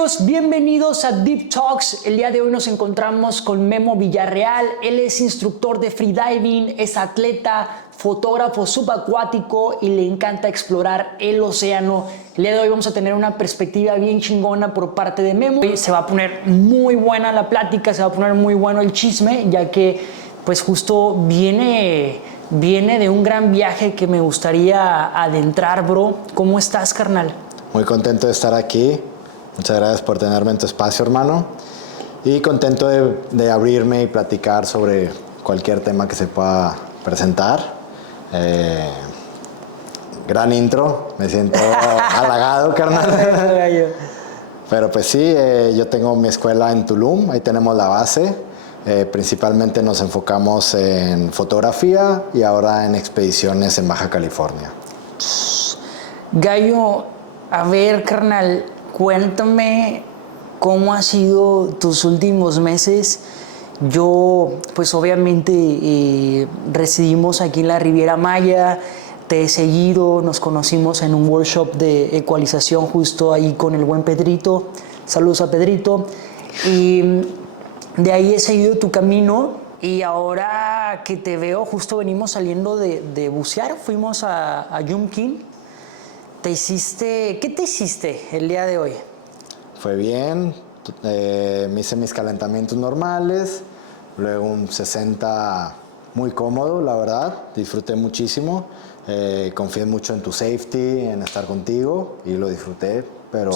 gallos, bienvenidos a Deep Talks. El día de hoy nos encontramos con Memo Villarreal. Él es instructor de freediving, es atleta, fotógrafo subacuático y le encanta explorar el océano. El día de hoy vamos a tener una perspectiva bien chingona por parte de Memo. Hoy se va a poner muy buena la plática, se va a poner muy bueno el chisme, ya que pues justo viene de un gran viaje que me gustaría adentrar, bro. ¿Cómo estás, carnal? Muy contento de estar aquí. Muchas gracias por tenerme en tu espacio, hermano. Y contento de abrirme y platicar sobre cualquier tema que se pueda presentar. Gran intro. Me siento halagado, carnal. Pero pues sí, yo tengo mi escuela en Tulum. Ahí tenemos la base. Principalmente nos enfocamos en fotografía y ahora en expediciones en Baja California. Gallo, a ver, carnal, cuéntame cómo han sido tus últimos meses. Yo, pues obviamente residimos aquí en la Riviera Maya, te he seguido, nos conocimos en un workshop de ecualización justo ahí con el buen Pedrito. Saludos a Pedrito. Y de ahí he seguido tu camino y ahora que te veo, justo venimos saliendo de bucear, fuimos a Yumkin. ¿Qué te hiciste el día de hoy? Fue bien, me hice mis calentamientos normales, luego un 60 muy cómodo, la verdad, disfruté muchísimo, confié mucho en tu safety, en estar contigo y lo disfruté, pero...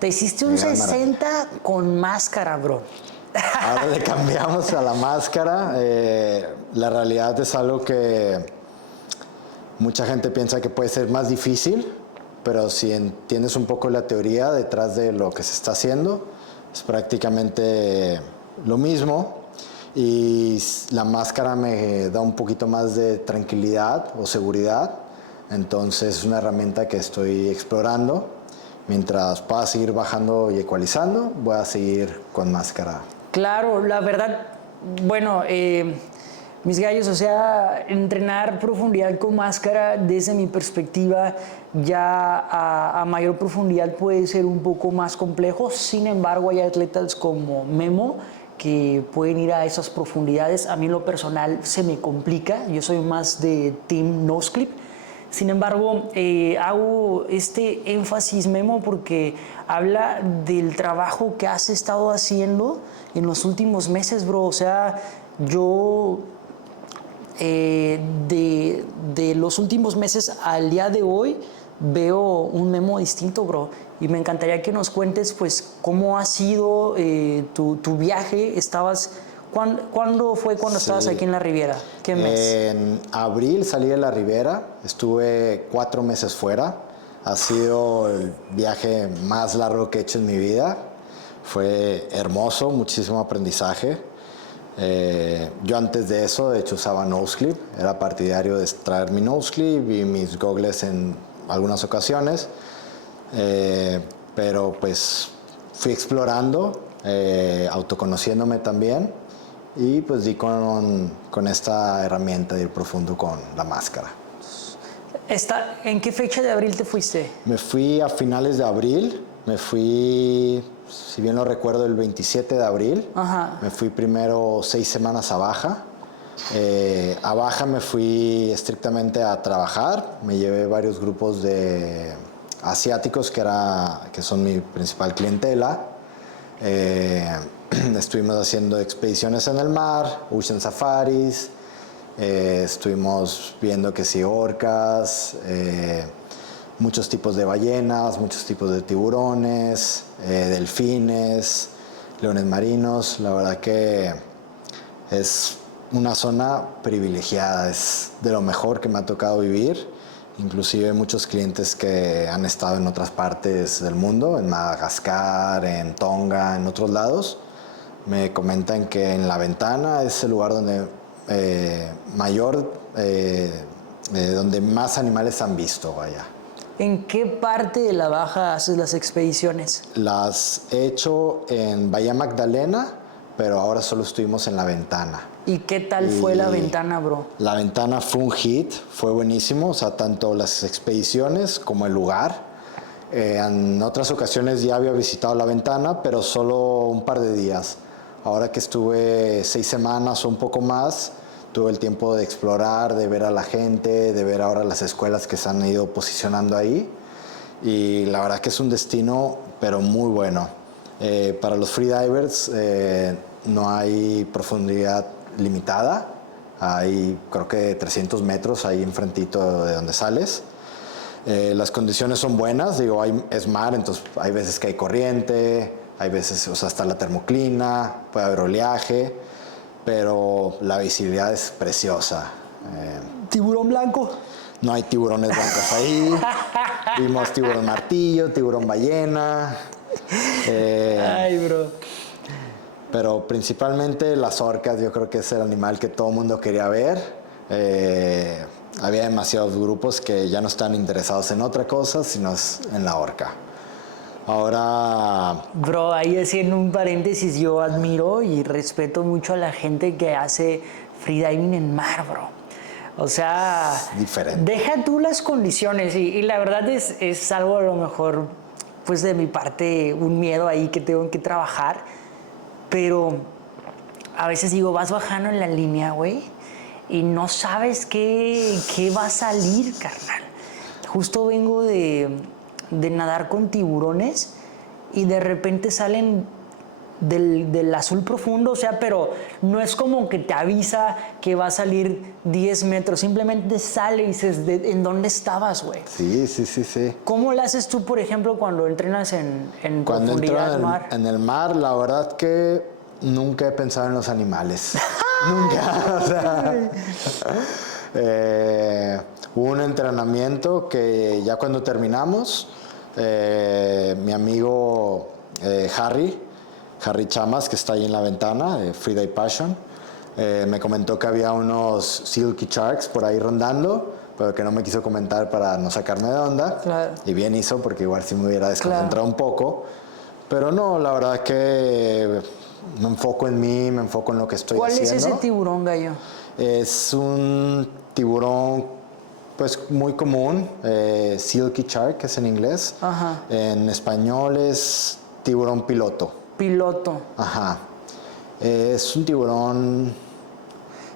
Te hiciste un 60 con máscara, bro. Ahora le cambiamos a la máscara, la realidad es algo que... Mucha gente piensa que puede ser más difícil, pero si entiendes un poco la teoría detrás de lo que se está haciendo, es prácticamente lo mismo y la máscara me da un poquito más de tranquilidad o seguridad, entonces es una herramienta que estoy explorando. Mientras pueda seguir bajando y ecualizando, voy a seguir con máscara. Claro, la verdad, bueno... mis gallos, o sea, entrenar profundidad con máscara, desde mi perspectiva, ya a mayor profundidad puede ser un poco más complejo. Sin embargo, hay atletas como Memo que pueden ir a esas profundidades. A mí en lo personal se me complica, yo soy más de team nose clip. Sin embargo, hago este énfasis, Memo, porque habla del trabajo que has estado haciendo en los últimos meses, bro. O sea, yo... de los últimos meses al día de hoy veo un Memo distinto, bro, y me encantaría que nos cuentes pues cómo ha sido tu viaje. ¿Cuándo fue cuando estabas aquí en la Riviera? ¿Qué mes? En abril salí de la Riviera, estuve 4 meses fuera, ha sido el viaje más largo que he hecho en mi vida, fue hermoso, muchísimo aprendizaje. Yo antes de eso, de hecho, usaba nose clip, era partidario de traer mi nose clip y mis goggles en algunas ocasiones, pero pues fui explorando, autoconociéndome también y pues di con esta herramienta de ir profundo con la máscara. ¿En qué fecha de abril te fuiste? Me fui a finales de abril, me fui... Si bien lo recuerdo, el 27 de abril. Ajá. Me fui primero 6 semanas a Baja. A Baja me fui estrictamente a trabajar. Me llevé varios grupos de asiáticos que son mi principal clientela. Estuvimos haciendo expediciones en el mar, ocean safaris. Estuvimos viendo que sí, orcas, muchos tipos de ballenas, muchos tipos de tiburones, delfines, leones marinos. La verdad que es una zona privilegiada, es de lo mejor que me ha tocado vivir. Inclusive muchos clientes que han estado en otras partes del mundo, en Madagascar, en Tonga, en otros lados, me comentan que en La Ventana es el lugar donde donde más animales han visto, vaya. ¿En qué parte de la Baja haces las expediciones? Las he hecho en Bahía Magdalena, pero ahora solo estuvimos en La Ventana. ¿Y qué tal fue La Ventana, bro? La Ventana fue un hit, fue buenísimo, o sea, tanto las expediciones como el lugar. En otras ocasiones ya había visitado la ventana, pero solo un par de días. Ahora que estuve 6 semanas o un poco más, tuve el tiempo de explorar, de ver a la gente, de ver ahora las escuelas que se han ido posicionando ahí. Y la verdad que es un destino, pero muy bueno. Para los freedivers no hay profundidad limitada. Hay creo que 300 metros ahí enfrentito de donde sales. Las condiciones son buenas, digo, es mar, entonces hay veces que hay corriente, hay veces, o sea, está la termoclina, puede haber oleaje, pero la visibilidad es preciosa. ¿Tiburón blanco? No hay tiburones blancos ahí. Vimos tiburón martillo, tiburón ballena. Ay, bro. Pero principalmente las orcas, yo creo que es el animal que todo el mundo quería ver. Había demasiados grupos que ya no están interesados en otra cosa, sino en la orca. Ahora... Bro, ahí haciendo un paréntesis, yo admiro y respeto mucho a la gente que hace freediving en mar, bro. O sea, diferente. Deja tú las condiciones y la verdad es algo a lo mejor, pues de mi parte, un miedo ahí que tengo que trabajar, pero a veces digo, vas bajando en la línea, güey, y no sabes qué va a salir, carnal. Justo vengo de nadar con tiburones y de repente salen del azul profundo, o sea, pero no es como que te avisa que va a salir 10 metros, simplemente sale y dices, ¿en dónde estabas, güey? Sí. ¿Cómo lo haces tú, por ejemplo, cuando entrenas en Cuando profundidad entro mar? en el mar, la verdad que nunca he pensado en los animales. Nunca, o sea... hubo un entrenamiento que ya cuando terminamos, mi amigo Harry Chamas, que está ahí en la ventana, Freedive Passion, me comentó que había unos Silky Sharks por ahí rondando, pero que no me quiso comentar para no sacarme de onda. Claro. Y bien hizo, porque igual sí me hubiera desconcentrado un poco. Pero no, la verdad que me enfoco en mí, me enfoco en lo que estoy haciendo. ¿Cuál es ese tiburón, gallo? Es un tiburón pues muy común, Silky Shark, que es en inglés. Ajá. En español es tiburón piloto. Piloto. Ajá. Es un tiburón...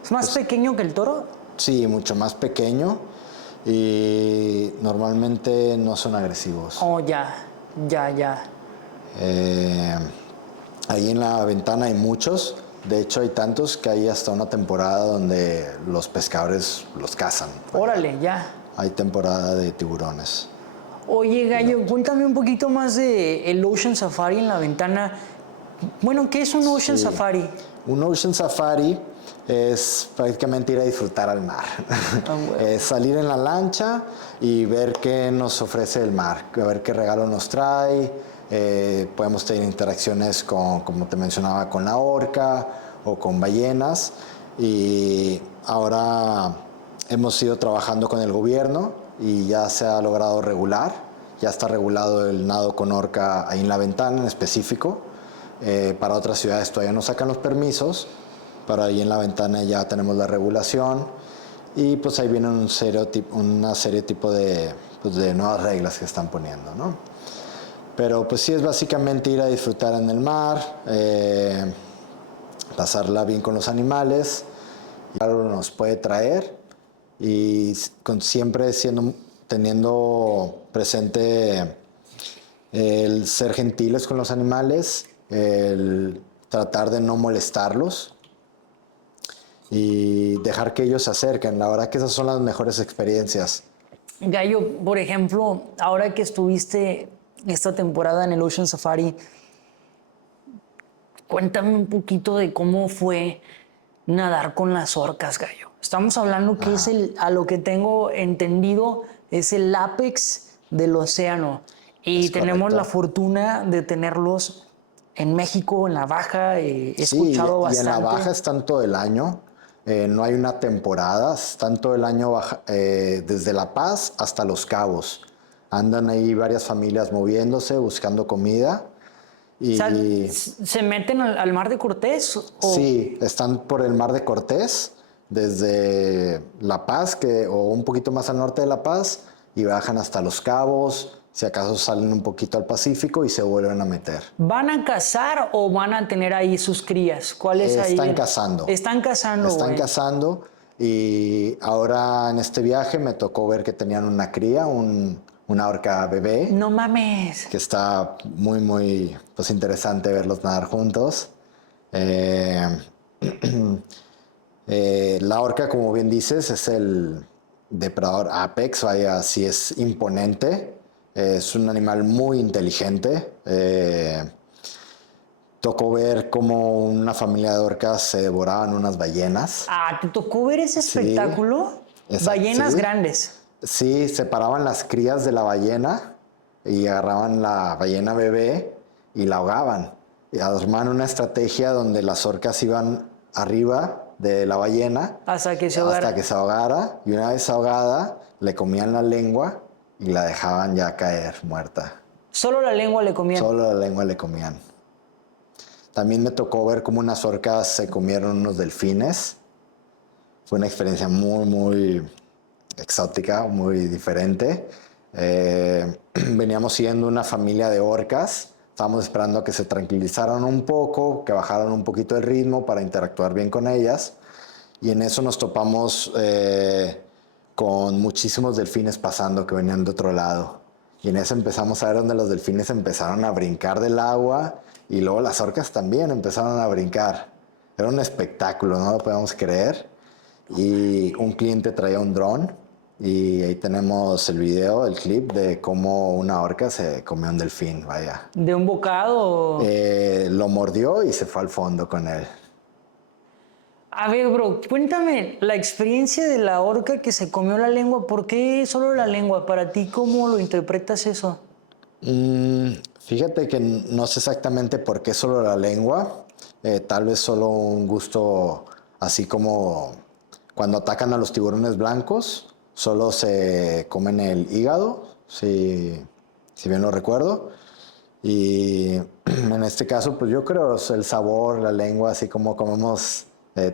¿Es más pequeño que el toro? Sí, mucho más pequeño y normalmente no son agresivos. Oh, ya. Ahí en la ventana hay muchos. De hecho, hay tantos que hay hasta una temporada donde los pescadores los cazan. Órale, ya. Hay temporada de tiburones. Oye, gallo, cuéntame un poquito más de el Ocean Safari en la ventana. Bueno, ¿qué es un Ocean Safari? Un Ocean Safari es prácticamente ir a disfrutar al mar. Es salir en la lancha y ver qué nos ofrece el mar, ver qué regalo nos trae. Podemos tener interacciones con, como te mencionaba, con la orca o con ballenas. Y ahora hemos ido trabajando con el gobierno y ya se ha logrado regular. Ya está regulado el nado con orca ahí en la ventana en específico. Para otras ciudades todavía no sacan los permisos, pero ahí en la ventana ya tenemos la regulación y pues ahí viene una serie tipo de nuevas reglas que están poniendo, ¿no? Pero pues sí es básicamente ir a disfrutar en el mar, pasarla bien con los animales, y algo nos puede traer y siempre teniendo presente el ser gentiles con los animales, el tratar de no molestarlos y dejar que ellos se acerquen. La verdad que esas son las mejores experiencias. Gallo, por ejemplo, ahora que estuviste esta temporada en el Ocean Safari, cuéntame un poquito de cómo fue nadar con las orcas, gallo. Estamos hablando que es a lo que tengo entendido, es el apex del océano. Y tenemos la fortuna de tenerlos en México, en la Baja, he escuchado bastante. Y en la Baja están todo el año, no hay una temporada, están todo el año desde La Paz hasta Los Cabos. Andan ahí varias familias moviéndose, buscando comida. Y, o sea, ¿se meten al Mar de Cortés? ¿O? Sí, están por el Mar de Cortés, desde La Paz, o un poquito más al norte de La Paz, y bajan hasta Los Cabos, Si acaso salen un poquito al Pacífico y se vuelven a meter. ¿Van a cazar o van a tener ahí sus crías? ¿Cuál es ahí? Están cazando. Están cazando, Están güey. cazando y ahora en este viaje me tocó ver que tenían una cría, una orca bebé, No mames. que está muy, muy pues, interesante verlos nadar juntos. Eh, la orca, como bien dices, es el depredador apex, vaya, sí es imponente. Es un animal muy inteligente. Tocó ver cómo una familia de orcas se devoraban unas ballenas. Ah, ¿te tocó ver ese Sí, espectáculo? Ballenas sí. grandes. Sí, separaban las crías de la ballena y agarraban la ballena bebé y la ahogaban. Y armaban una estrategia donde las orcas iban arriba de la ballena Hasta que se hasta ahogara. que se ahogara, y una vez ahogada le comían la lengua y la dejaban ya caer muerta. Solo la lengua le comían. Solo la lengua le comían. También me tocó ver cómo unas orcas se comieron unos delfines. Fue una experiencia muy, muy exótica, muy diferente. Veníamos siguiendo una familia de orcas. Estábamos esperando a que se tranquilizaran un poco, que bajaran un poquito el ritmo para interactuar bien con ellas. Y en eso nos topamos con muchísimos delfines pasando que venían de otro lado. Y en eso empezamos a ver donde los delfines empezaron a brincar del agua y luego las orcas también empezaron a brincar. Era un espectáculo, no lo podemos creer. Y un cliente traía un dron y ahí tenemos el video, el clip de cómo una orca se comió un delfín, vaya. ¿De un bocado? Lo mordió y se fue al fondo con él. A ver, bro, cuéntame la experiencia de la orca que se comió la lengua. ¿Por qué solo la lengua? Para ti, ¿cómo lo interpretas eso? Fíjate que no sé exactamente por qué solo la lengua. Tal vez solo un gusto, así como cuando atacan a los tiburones blancos, solo se comen el hígado, si bien lo recuerdo. Y en este caso, pues yo creo es el sabor, la lengua, así como comemos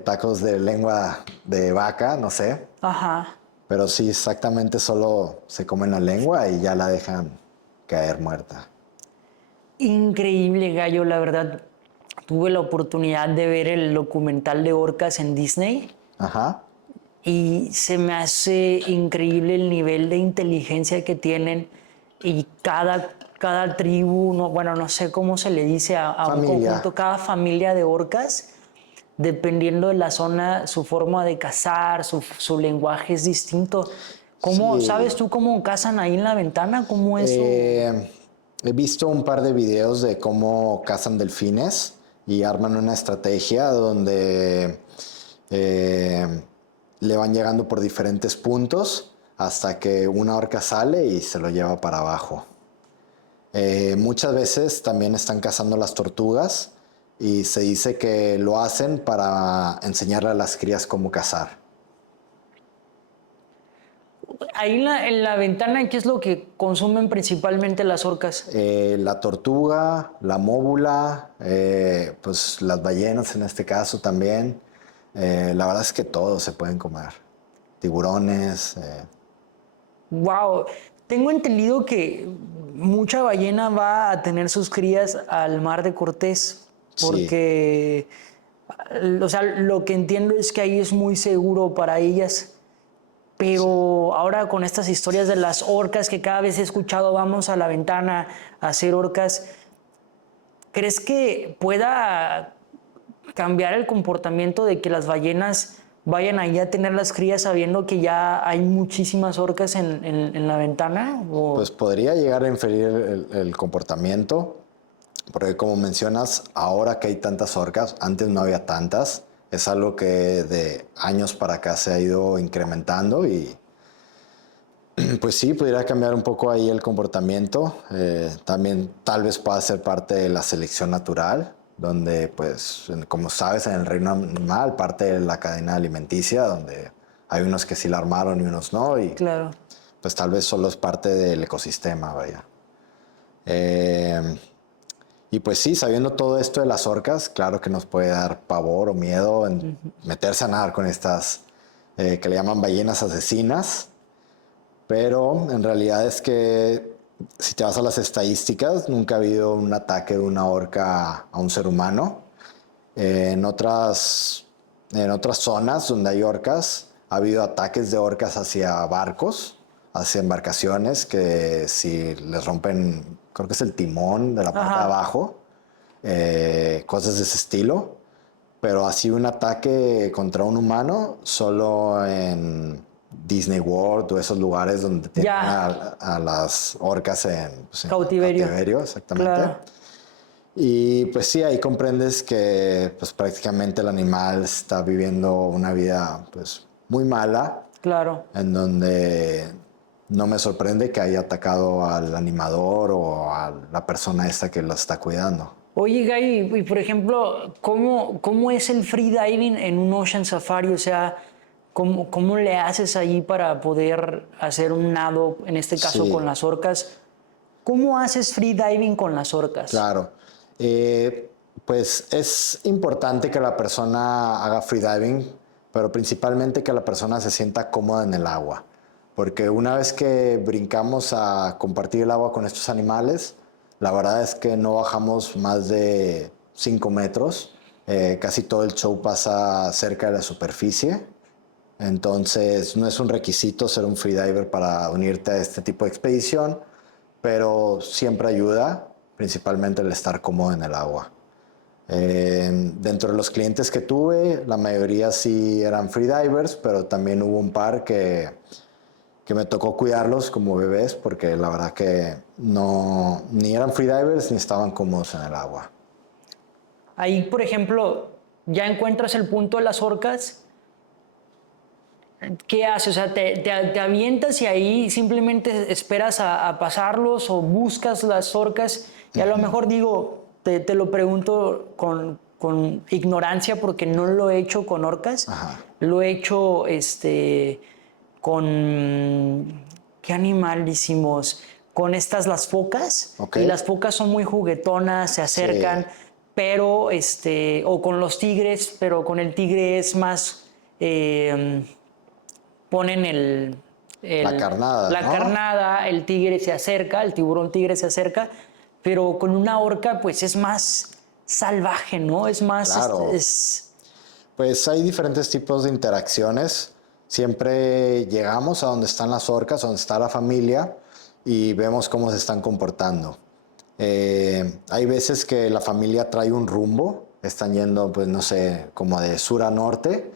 tacos de lengua de vaca, no sé. Ajá. Pero sí, exactamente solo se comen la lengua y ya la dejan caer muerta. Increíble, Gallo, la verdad. Tuve la oportunidad de ver el documental de orcas en Disney Ajá. y se me hace increíble el nivel de inteligencia que tienen y cada tribu, no, bueno, no sé cómo se le dice a un Familia. conjunto, cada familia de orcas, dependiendo de la zona, su forma de cazar, su lenguaje es distinto. ¿Cómo, sabes Sí. tú cómo cazan ahí en la ventana? ¿Cómo eso? Eh, He visto un par de videos de cómo cazan delfines y arman una estrategia donde eh, le van llegando por diferentes puntos hasta que una orca sale y se lo lleva para abajo. Muchas veces también están cazando las tortugas y se dice que lo hacen para enseñarle a las crías cómo cazar. Ahí en la ventana, ¿qué es lo que consumen principalmente las orcas? La tortuga, la móbula, pues las ballenas en este caso también. La verdad es que todos se pueden comer. Tiburones. Wow, tengo entendido que mucha ballena va a tener sus crías al Mar de Cortés, Sí, porque, o sea, lo que entiendo es que ahí es muy seguro para ellas. Pero ahora con estas historias de las orcas que cada vez he escuchado, vamos a la ventana a hacer orcas, ¿crees que pueda cambiar el comportamiento de que las ballenas vayan ahí a tener las crías sabiendo que ya hay muchísimas orcas en la ventana? pues podría llegar a inferir el comportamiento, porque como mencionas, ahora que hay tantas orcas, antes no había tantas, es algo que de años para acá se ha ido incrementando y pues sí, pudiera cambiar un poco ahí el comportamiento. También tal vez pueda ser parte de la selección natural, donde pues, como sabes, en el reino animal, parte de la cadena alimenticia, donde hay unos que sí la armaron y unos no, y Claro. pues tal vez solo es parte del ecosistema, vaya. Eh, y pues sí, sabiendo todo esto de las orcas, claro que nos puede dar pavor o miedo en meterse a nadar con estas que le llaman ballenas asesinas, pero en realidad es que si te vas a las estadísticas, nunca ha habido un ataque de una orca a un ser humano. En otras zonas donde hay orcas, ha habido ataques de orcas hacia barcos, hacia embarcaciones, que si les rompen, creo que es el timón de la parte de Ajá. abajo, cosas de ese estilo. Pero así un ataque contra un humano, solo en Disney World o esos lugares donde tienen Ya, a las orcas en cautiverio. cautiverio, exactamente. Claro, Y pues sí, ahí comprendes que pues prácticamente el animal está viviendo una vida pues muy mala, claro. en donde no me sorprende que haya atacado al animador o a la persona esta que lo está cuidando. Oye, Guy, y por ejemplo, ¿cómo es el freediving en un Ocean Safari? O sea, ¿cómo le haces ahí para poder hacer un nado, en este caso con Sí, las orcas? ¿Cómo haces freediving con las orcas? claro. Pues es importante que la persona haga freediving, pero principalmente que la persona se sienta cómoda en el agua. Porque una vez que brincamos a compartir el agua con estos animales, la verdad es que no bajamos más de 5 metros. Casi todo el show pasa cerca de la superficie. Entonces, no es un requisito ser un freediver para unirte a este tipo de expedición, pero siempre ayuda, principalmente el estar cómodo en el agua. Dentro de los clientes que tuve, la mayoría sí eran freedivers, pero también hubo un par que me tocó cuidarlos como bebés, porque la verdad que no, ni eran freedivers ni estaban cómodos en el agua. Ahí, por ejemplo, ya encuentras el punto de las orcas. ¿Qué haces? O sea, te avientas y ahí simplemente esperas a pasarlos o buscas las orcas. Y a lo mejor digo, te lo pregunto con ignorancia porque no lo he hecho con orcas. Ajá. Lo he hecho con... ¿Qué animal hicimos? Con estas las focas. ¿Ok? Y las focas son muy juguetonas, se Sí, acercan, pero o con los tigres, pero con el tigre es más... ponen la carnada, la ¿no? carnada, el tigre se acerca, el tiburón tigre se acerca, pero con una orca pues es más salvaje, ¿no? Es más, Claro. Pues hay diferentes tipos de interacciones. Siempre llegamos a donde están las orcas, donde está la familia y vemos cómo se están comportando. Hay veces que la familia trae un rumbo, están yendo, pues no sé, como de sur a norte,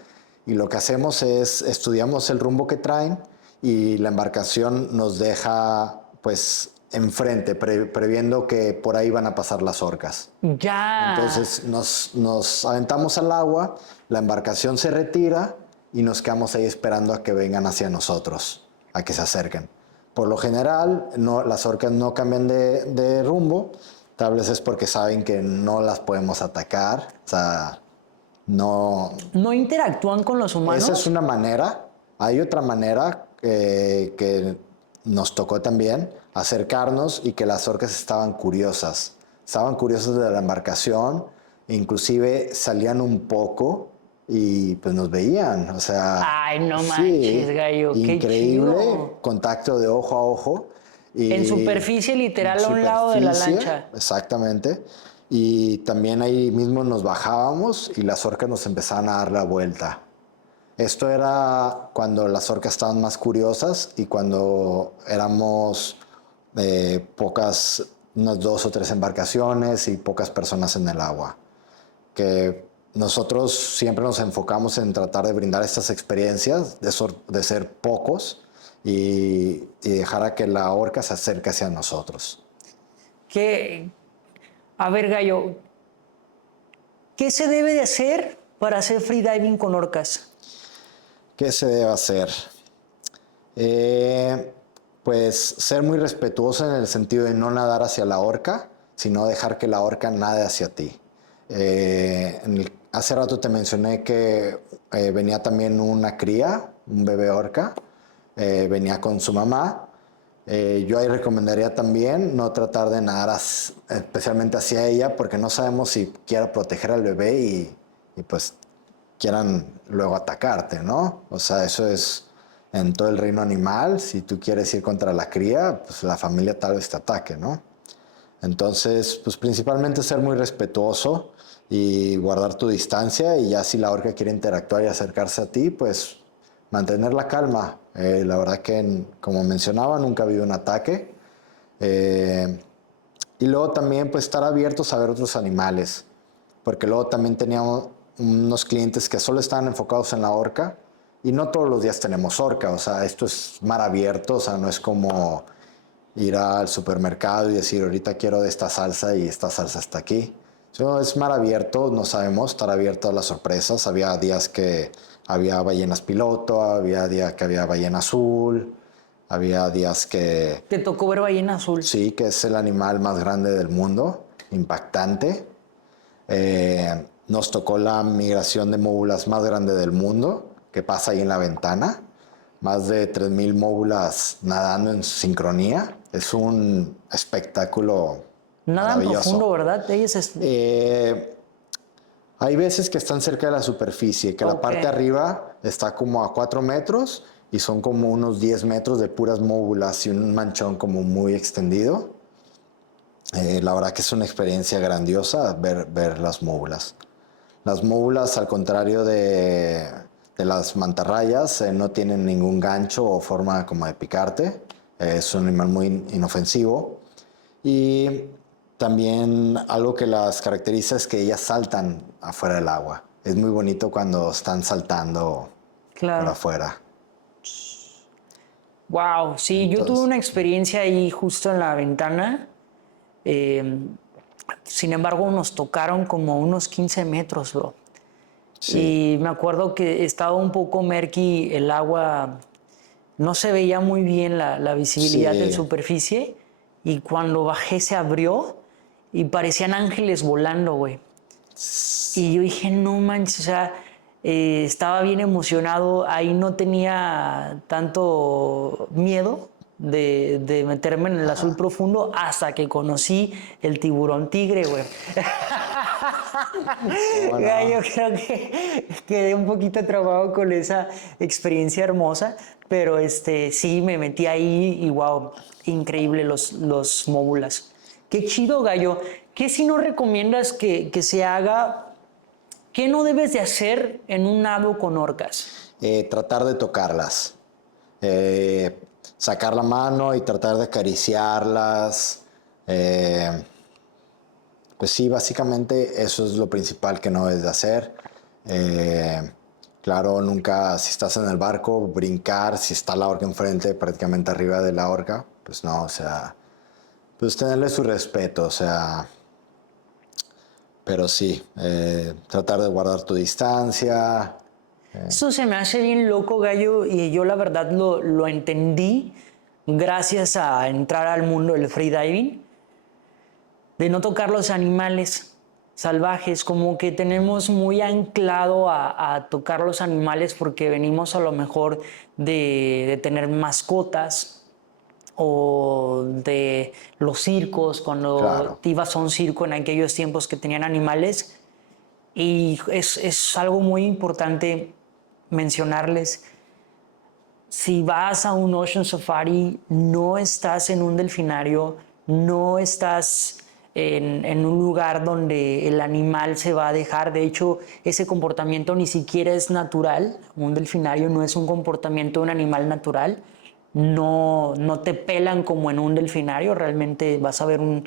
y lo que hacemos es estudiamos el rumbo que traen y la embarcación nos deja, pues, enfrente, previendo que por ahí van a pasar las orcas. ya, Entonces nos aventamos al agua, la embarcación se retira y nos quedamos ahí esperando a que vengan hacia nosotros, a que se acerquen. Por lo general, no, las orcas no cambian de rumbo, tal vez es porque saben que no las podemos atacar, o sea, no, no interactúan con los esa es humanos. una manera. Hay otra manera que nos tocó también acercarnos y que las orcas estaban curiosas. Estaban curiosas de la embarcación, inclusive salían un poco y pues nos veían. O sea, Ay, no manches, sí, gallo, qué increíble chido. contacto de ojo a ojo En y superficie en literal a un lado de la superficie, lancha. exactamente. Y también ahí mismo nos bajábamos y las orcas nos empezaban a dar la vuelta. Esto era cuando las orcas estaban más curiosas y cuando éramos pocas, unas 2 o 3 embarcaciones y pocas personas en el agua. Que nosotros siempre nos enfocamos en tratar de brindar estas experiencias, de ser pocos y dejar a que la orca se acerque hacia nosotros. Que, a ver, gallo, ¿qué se debe de hacer para hacer freediving con orcas? ¿Qué se debe hacer? Eh, pues ser muy respetuoso en el sentido de no nadar hacia la orca, sino dejar que la orca nade hacia ti. Hace rato te mencioné que venía también una cría, un bebé orca, venía con su mamá. Yo ahí recomendaría también no tratar de nadar especialmente hacia ella porque no sabemos si quiera proteger al bebé y pues quieran luego atacarte, ¿no? O sea, eso es en todo el reino animal, si tú quieres ir contra la cría, pues la familia tal vez te ataque, ¿no? Entonces, pues principalmente ser muy respetuoso y guardar tu distancia, y ya si la orca quiere interactuar y acercarse a ti, pues mantener la calma. La verdad que, como mencionaba, nunca ha habido un ataque. Y luego también pues estar abiertos a ver otros animales, porque luego también teníamos unos clientes que solo estaban enfocados en la orca, y no todos los días tenemos orca, o sea, esto es mar abierto, o sea, no es como ir al supermercado y decir, ahorita quiero de esta salsa y esta salsa está aquí. So, es mar abierto, no sabemos, estar abierto a las sorpresas. Había días que había ballenas piloto, había días que había ballena azul, había días que Te tocó ver ballena azul. sí, que es el animal más grande del mundo, impactante. Nos tocó la migración de móbulas más grande del mundo, que pasa ahí en la ventana. Más de 3,000 móbulas nadando en sincronía. Es un espectáculo Nada en profundo, maravilloso. ¿verdad? Hay veces que están cerca de la superficie, que la Ok. parte arriba está como a 4 metros y son como unos 10 metros de puras móbulas y un manchón como muy extendido. La verdad que es una experiencia grandiosa ver las móbulas. Las móbulas, al contrario de las mantarrayas, no tienen ningún gancho o forma como de picarte. Es un animal muy inofensivo. Y también algo que las caracteriza es que ellas saltan afuera del agua. Es muy bonito cuando están saltando por Claro. afuera. Wow, sí, yo tuve Entonces, una experiencia ahí justo en la ventana. eh, Sin embargo, nos tocaron como unos 15 metros, bro. sí. Y me acuerdo que estaba un poco murky el agua, no se veía muy bien la visibilidad en Sí. superficie. Y cuando bajé se abrió y parecían ángeles volando, güey. Y yo dije, no manches, o sea, estaba bien emocionado, ahí no tenía tanto miedo de meterme en el azul Ajá. profundo hasta que conocí el tiburón tigre, güey. ¿Cómo Yo no? creo que quedé un poquito traumado con esa experiencia hermosa, pero sí me metí ahí y wow, increíble los móbulas. Qué chido, gallo. ¿Qué si no recomiendas que se haga? ¿Qué no debes de hacer en un nado con orcas? Tratar de tocarlas. Eh, Sacar la mano y tratar de acariciarlas. Eh, Pues sí, básicamente eso es lo principal que no debes de hacer. Eh, claro, nunca, si estás en el barco, brincar, si está la orca enfrente, prácticamente arriba de la orca, pues no, o sea, pues tenerle su respeto, o sea, pero sí, tratar de guardar tu distancia. Esto se me hace bien loco, gallo, y yo la verdad lo entendí gracias a entrar al mundo del freediving, de no tocar los animales salvajes, como que tenemos muy anclado a tocar los animales porque venimos a lo mejor de tener mascotas o de los circos, cuando Claro, ibas a un circo en aquellos tiempos que tenían animales. Y es algo muy importante mencionarles. Si vas a un Ocean Safari, no estás en un delfinario, no estás en un lugar donde el animal se va a dejar. De hecho, ese comportamiento ni siquiera es natural. Un delfinario no es un comportamiento de un animal natural. No, no te pelan como en un delfinario. Realmente vas a ver un...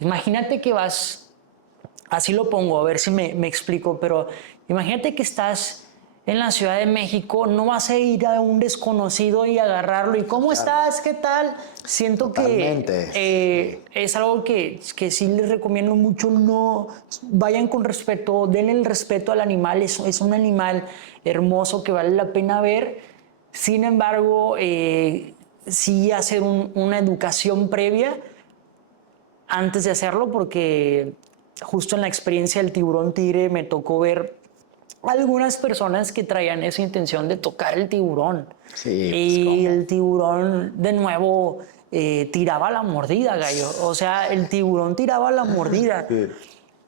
Imagínate que vas, así lo pongo, a ver si me explico, pero imagínate que estás en la Ciudad de México, no vas a ir a un desconocido y agarrarlo y ¿cómo claro, estás? ¿Qué tal? Siento que totalmente. Sí. es algo que sí les recomiendo mucho, no vayan con respeto, denle el respeto al animal, es un animal hermoso que vale la pena ver, sin embargo, sí hacer una educación previa antes de hacerlo porque justo en la experiencia del tiburón tigre me tocó ver algunas personas que traían esa intención de tocar el tiburón. Sí, pues Y cómo. el tiburón de nuevo tiraba la mordida, gallo. O sea, el tiburón tiraba la mordida. Sí.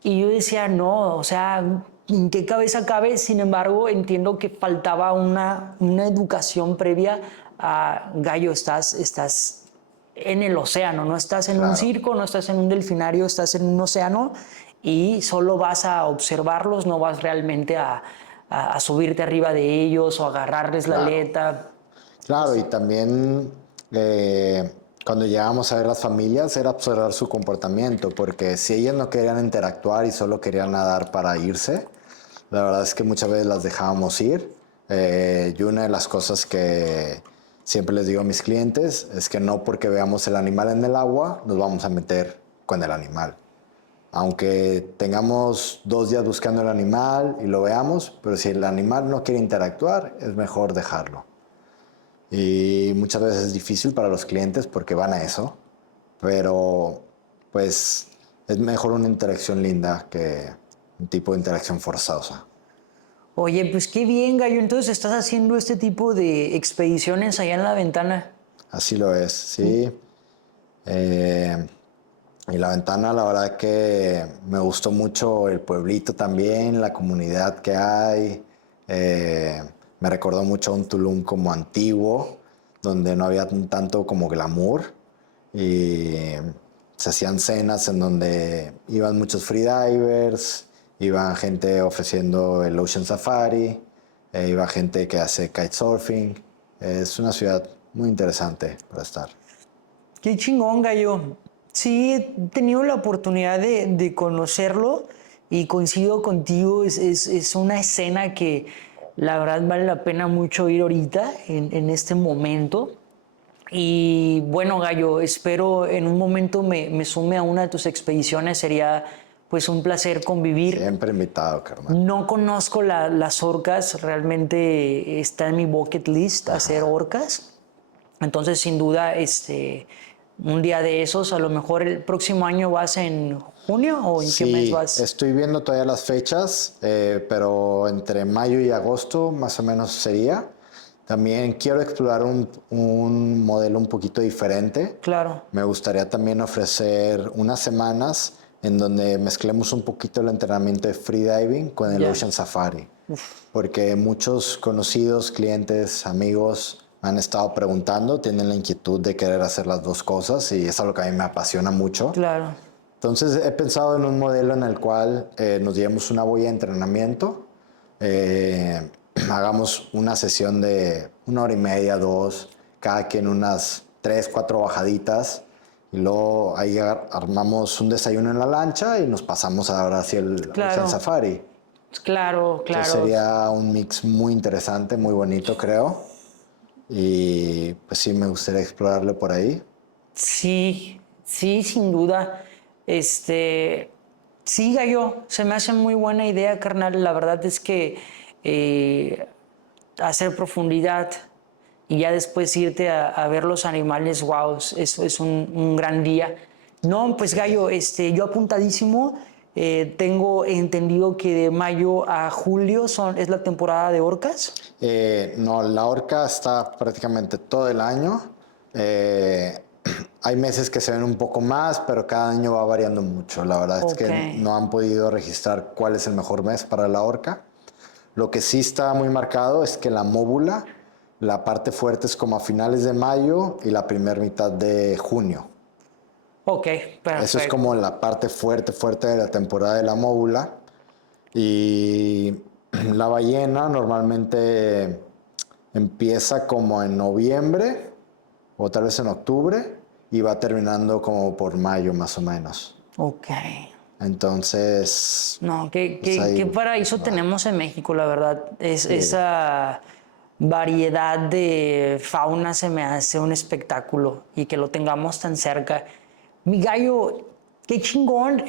Y yo decía, no, o sea, en qué cabeza cabe. Sin embargo, entiendo que faltaba una educación previa a, Gallo, estás en el océano, no estás en un Claro. circo, no estás en un delfinario, estás en un océano y solo vas a observarlos, no vas realmente a subirte arriba de ellos o agarrarles la Claro. aleta. Claro, y también cuando llegábamos a ver las familias era observar su comportamiento, porque si ellas no querían interactuar y solo querían nadar para irse, la verdad es que muchas veces las dejábamos ir. Y una de las cosas que siempre les digo a mis clientes es que no porque veamos el animal en el agua nos vamos a meter con el animal. Aunque tengamos 2 días buscando el animal y lo veamos, pero si el animal no quiere interactuar, es mejor dejarlo. Y muchas veces es difícil para los clientes porque van a eso, pero pues es mejor una interacción linda que un tipo de interacción forzosa. Oye, pues qué bien, Gallo. Entonces estás haciendo este tipo de expediciones allá en La Ventana. Así lo es, sí. Eh, y La Ventana, la verdad que me gustó mucho el pueblito también, la comunidad que hay. Eh, Me recordó mucho a un Tulum como antiguo, donde no había tanto como glamour. Y se hacían cenas en donde iban muchos freedivers, iban gente ofreciendo el Ocean Safari, iba gente que hace kitesurfing. Es una ciudad muy interesante para estar. Qué chingón, Gallo. Sí, he tenido la oportunidad de conocerlo y coincido contigo. Es una escena que la verdad vale la pena mucho ir ahorita, en este momento. Y bueno, Gallo, espero en un momento me sume a una de tus expediciones. Sería pues un placer convivir. Siempre invitado, carnal. No conozco las orcas, realmente está en mi bucket list hacer orcas. Entonces, sin duda, un día de esos, a lo mejor el próximo año vas en junio o en qué mes Sí, vas. estoy viendo todavía las fechas, pero entre mayo y agosto más o menos sería. También quiero explorar un modelo un poquito diferente. Claro, Me gustaría también ofrecer unas semanas en donde mezclemos un poquito el entrenamiento de freediving con el ya. Ocean Safari. Porque muchos conocidos, clientes, amigos me han estado preguntando, tienen la inquietud de querer hacer las dos cosas y es algo que a mí me apasiona mucho. Claro, Entonces he pensado en un modelo en el cual nos llevemos una boya de entrenamiento, eh, hagamos una sesión de 1 hora y media, 2, cada quien unas 3, 4 bajaditas y luego ahí armamos un desayuno en la lancha y nos pasamos ahora hacia el claro, safari. claro, Entonces claro. sería un mix muy interesante, muy bonito creo y pues sí me gustaría explorarlo por ahí. Sí, sí, sin duda. Este, sí, Gallo, se me hace muy buena idea, carnal. La verdad es que eh, hacer profundidad y ya después irte a ver los animales, wow, eso es un gran día. No, pues Gallo, yo apuntadísimo, tengo entendido que de mayo a julio es la temporada de orcas. No, la orca está prácticamente todo el año. Eh, Hay meses que se ven un poco más, pero cada año va variando mucho. La verdad es Ok, que no han podido registrar cuál es el mejor mes para la orca. Lo que sí está muy marcado es que la móbula, la parte fuerte es como a finales de mayo y la primera mitad de junio. ok, Eso es perfecto. como la parte fuerte, fuerte de la temporada de la móbula. Y la ballena normalmente empieza como en noviembre o tal vez en octubre y va terminando como por mayo más o menos. Ok. Entonces, No, pues ahí qué paraíso va. tenemos en México, la verdad. Sí, Esa variedad de fauna se me hace un espectáculo y que lo tengamos tan cerca. Mi gallo, qué chingón.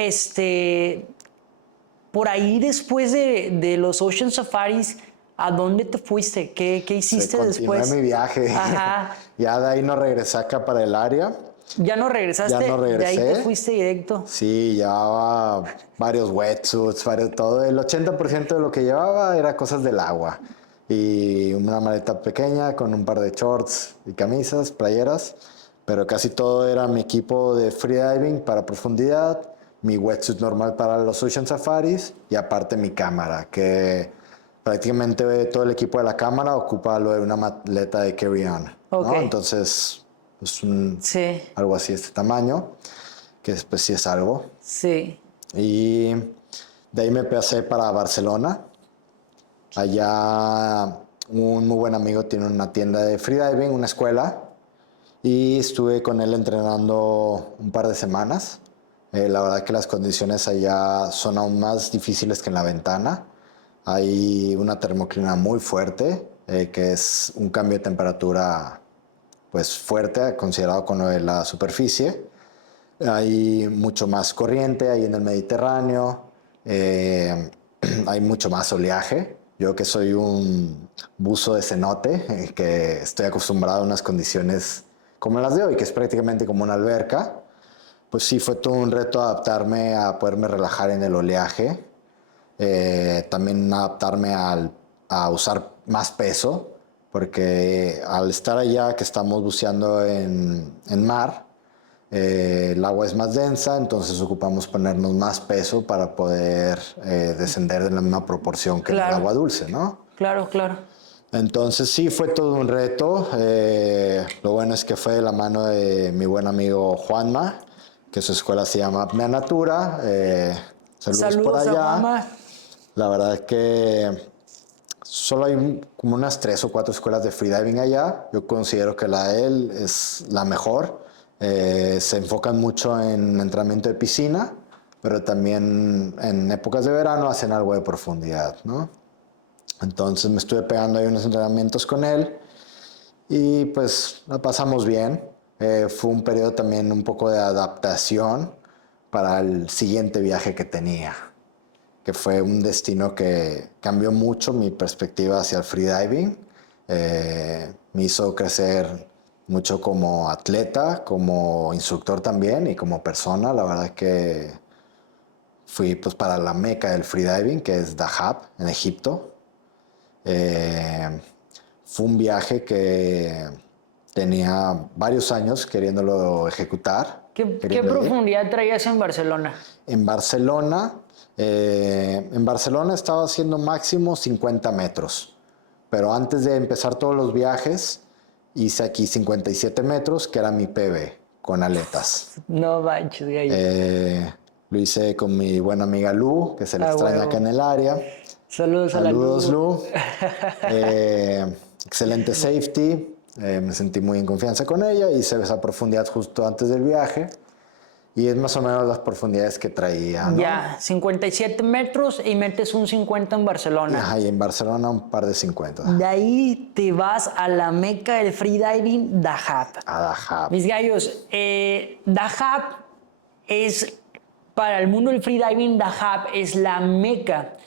Por ahí después de los Ocean Safaris, ¿a dónde te fuiste? ¿Qué se hiciste continué mi después? viaje. Ajá. Ya de ahí no regresé acá para el área. Ya no Ya no regresaste, de ahí te regresé. fuiste directo. Sí, llevaba varios wetsuits, todo. El 80% de lo que llevaba era cosas del agua. Y una maleta pequeña con un par de shorts y camisas, playeras. Pero casi todo era mi equipo de freediving para profundidad, mi wetsuit normal para los Ocean Safaris y aparte mi cámara, que prácticamente todo el equipo de la cámara ocupa lo de una maleta de carry-on, Ok. ¿no? Entonces, pues Sí, algo así de este tamaño, que después sí es algo. sí. Y de ahí me pasé para Barcelona. Allá un muy buen amigo tiene una tienda de freediving, una escuela, y estuve con él entrenando un par de semanas. La verdad que las condiciones allá son aún más difíciles que en la ventana. Hay una termoclina muy fuerte, que es un cambio de temperatura pues fuerte considerado con lo de la superficie. Hay mucho más corriente ahí en el Mediterráneo, hay mucho más oleaje. Yo que soy un buzo de cenote, que estoy acostumbrado a unas condiciones como las de hoy, que es prácticamente como una alberca, pues sí fue todo un reto adaptarme a poderme relajar en el oleaje, también adaptarme a usar más peso, porque al estar allá que estamos buceando en mar, el agua es más densa, entonces ocupamos ponernos más peso para poder descender en la misma proporción que el Claro. agua dulce, ¿no? Claro, claro. Entonces sí, fue todo un reto. Lo bueno es que fue de la mano de mi buen amigo Juanma, que su escuela se llama Apnea Natura. Saludos por Saludos a allá. Juanma. La verdad es que solo hay como unas 3 o 4 escuelas de freediving allá. Yo considero que la de él es la mejor. Se enfocan mucho en entrenamiento de piscina, pero también en épocas de verano hacen algo de profundidad, ¿no? Entonces me estuve pegando ahí unos entrenamientos con él y pues la pasamos bien. Fue un periodo también un poco de adaptación para el siguiente viaje que tenía, que fue un destino que cambió mucho mi perspectiva hacia el freediving. Me hizo crecer mucho como atleta, como instructor también y como persona. La verdad es que fui pues para la meca del freediving, que es Dahab, en Egipto. Fue un viaje que tenía varios años queriéndolo ejecutar, ¿Qué queriendo ir. profundidad traías en Barcelona? En Barcelona estaba haciendo máximo 50 metros, pero antes de empezar todos los viajes hice aquí 57 metros, que era mi PB, con aletas. No manches, gallo. Lo hice con mi buena amiga Lu, que se le Ah, extraña acá huevo. en el área. Saludos a la Saludos, luz. Lu. Excelente safety. Me sentí muy en confianza con ella. Hice esa profundidad justo antes del viaje. Y es más o menos las profundidades que traía, ¿no? Ya, 57 metros y metes un 50 en Barcelona. Ajá, y en Barcelona un par de 50. De ahí te vas a la meca del freediving, Dahab. A Dahab. Mis gallos, Dahab es, para el mundo del freediving, Dahab es la meca.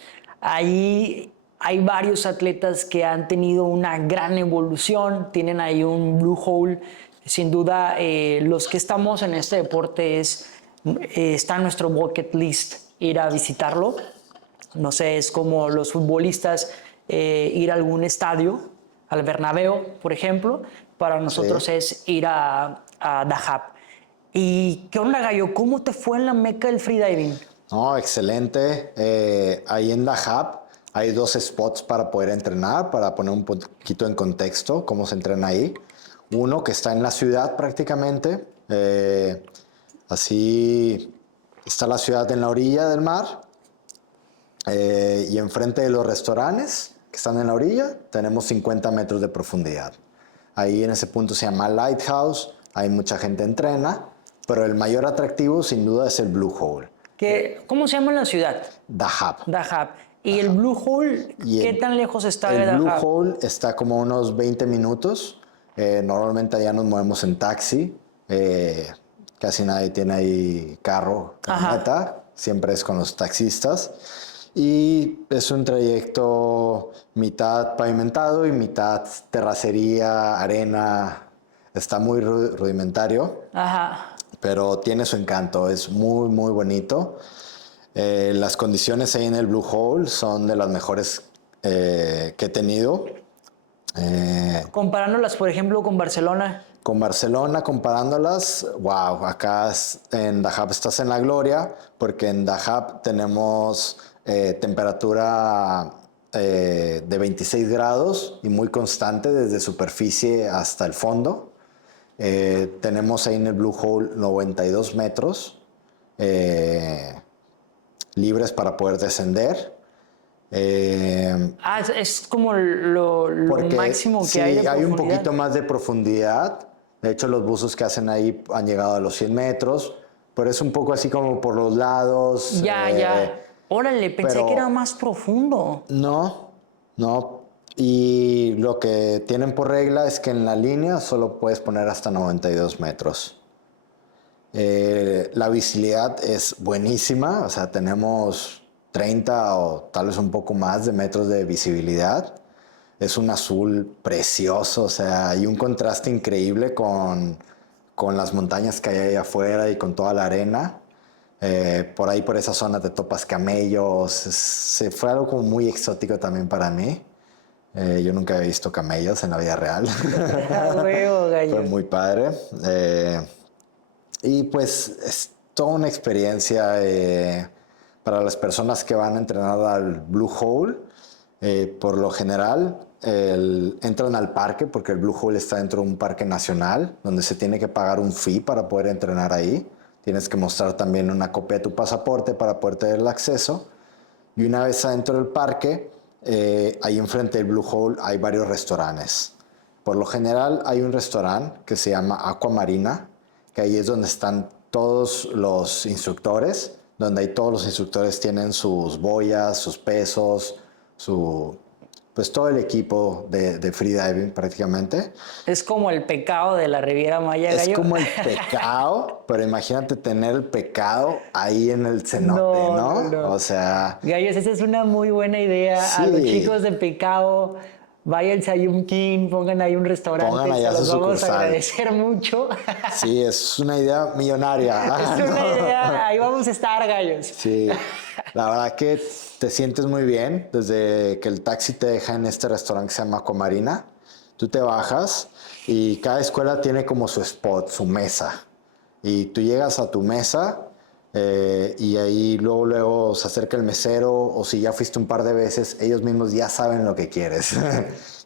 Ahí hay varios atletas que han tenido una gran evolución, tienen ahí un blue hole. Sin duda, los que estamos en este deporte está en nuestro bucket list ir a visitarlo. No sé, es como los futbolistas ir a algún estadio, al Bernabéu, por ejemplo. Para nosotros Sí. es ir a Dahab. ¿Y qué onda, Gallo? ¿Cómo te fue en la meca del freediving? No, excelente. Ahí en Dahab hay 2 spots para poder entrenar, para poner un poquito en contexto cómo se entrena ahí. Uno que está en la ciudad prácticamente. Así está la ciudad en la orilla del mar. Y enfrente de los restaurantes que están en la orilla tenemos 50 metros de profundidad. Ahí en ese punto se llama Lighthouse, hay mucha gente entrena, pero el mayor atractivo sin duda es el Blue Hole, ¿Cómo se llama la ciudad? Dahab. Dahab. ¿Y el Blue Hole, Y qué tan lejos está de el Blue Dahab? Hole está como a unos 20 minutos. Normalmente allá nos movemos en taxi. Casi nadie tiene ahí carro, camioneta. Siempre es con los taxistas. Y es un trayecto mitad pavimentado y mitad terracería, arena. Está muy rudimentario, Ajá. pero tiene su encanto. Es muy, muy bonito. Las condiciones ahí en el Blue Hole son de las mejores que he tenido. Comparándolas, por ejemplo, con Barcelona. con Barcelona, comparándolas, wow, acá en Dahab estás en la gloria, porque en Dahab tenemos temperatura de 26 grados y muy constante desde superficie hasta el fondo. Tenemos ahí en el Blue Hole 92 metros libres para poder descender. Es como lo Porque máximo que sí, hay de hay un profundidad. poquito más de profundidad. De hecho, los buzos que hacen ahí han llegado a los 100 metros, pero es un poco así como por los lados. Ya. Órale, pensé que era pero más profundo. no, no. Y lo que tienen por regla es que en la línea solo puedes poner hasta 92 metros. La visibilidad es buenísima, o sea, tenemos 30 o tal vez un poco más de metros de visibilidad. Es un azul precioso, o sea, hay un contraste increíble con las montañas que hay ahí afuera y con toda la arena. Por ahí, por esa zona, te topas camellos. Fue algo como muy exótico también para mí. Yo nunca había visto camellos en la vida real. A huevo, Fue gallo. muy padre. Y pues es toda una experiencia para las personas que van a entrenar al Blue Hole. Por lo general, entran al parque porque el Blue Hole está dentro de un parque nacional donde se tiene que pagar un fee para poder entrenar ahí. Tienes que mostrar también una copia de tu pasaporte para poder tener el acceso. Y una vez adentro del parque, ahí enfrente del Blue Hole hay varios restaurantes. Por lo general hay un restaurante que se llama Aqua Marina, que ahí es donde están todos los instructores, donde ahí todos los instructores tienen sus boyas, sus pesos, pues todo el equipo de freediving prácticamente. Es como el pecado de la Riviera Maya, Es gallo. como el pecado, pero imagínate tener el pecado ahí en el cenote, No, no, ¿no? no. O sea, Gallos, esa es una muy buena idea. A los sí, chicos de Pecado, váyanse a Yum King, pongan ahí un pongan restaurante, se allá su los vamos a sucursal. agradecer mucho. Sí, es una idea millonaria. Es una idea, ahí vamos a estar, gallos. Sí, la verdad que te sientes muy bien desde que el taxi te deja en este restaurante que se llama Comarina. Tú te bajas y cada escuela tiene como su spot, su mesa. Y tú llegas a tu mesa y ahí luego se acerca el mesero o si ya fuiste un par de veces, ellos mismos ya saben lo que quieres.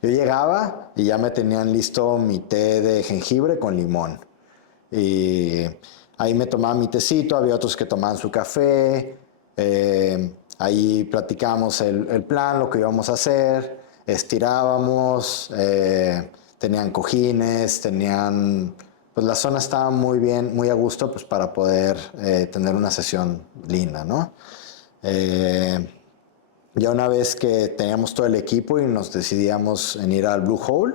Yo llegaba y ya me tenían listo mi té de jengibre con limón. Y ahí me tomaba mi tecito, había otros que tomaban su café, ahí platicamos el plan, lo que íbamos a hacer, estirábamos, tenían cojines, pues la zona estaba muy bien, muy a gusto, pues para poder tener una sesión linda, ¿no? Eh, ya una vez que teníamos todo el equipo y nos decidíamos en ir al Blue Hole,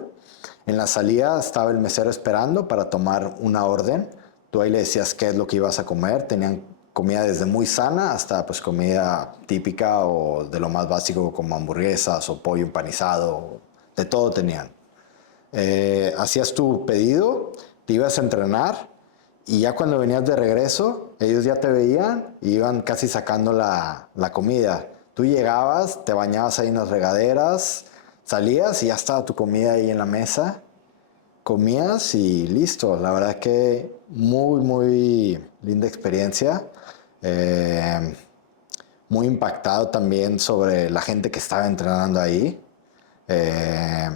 en la salida estaba el mesero esperando para tomar una orden. Tú ahí le decías qué es lo que ibas a comer. Tenían comida desde muy sana hasta pues comida típica o de lo más básico como hamburguesas o pollo empanizado. De todo tenían. Hacías tu pedido, te ibas a entrenar y ya cuando venías de regreso, ellos ya te veían y iban casi sacando la comida. Tú llegabas, te bañabas ahí en las regaderas, salías y ya estaba tu comida ahí en la mesa, comías y listo. La verdad que muy, muy linda experiencia. Eh, Muy impactado también sobre la gente que estaba entrenando ahí. Eh,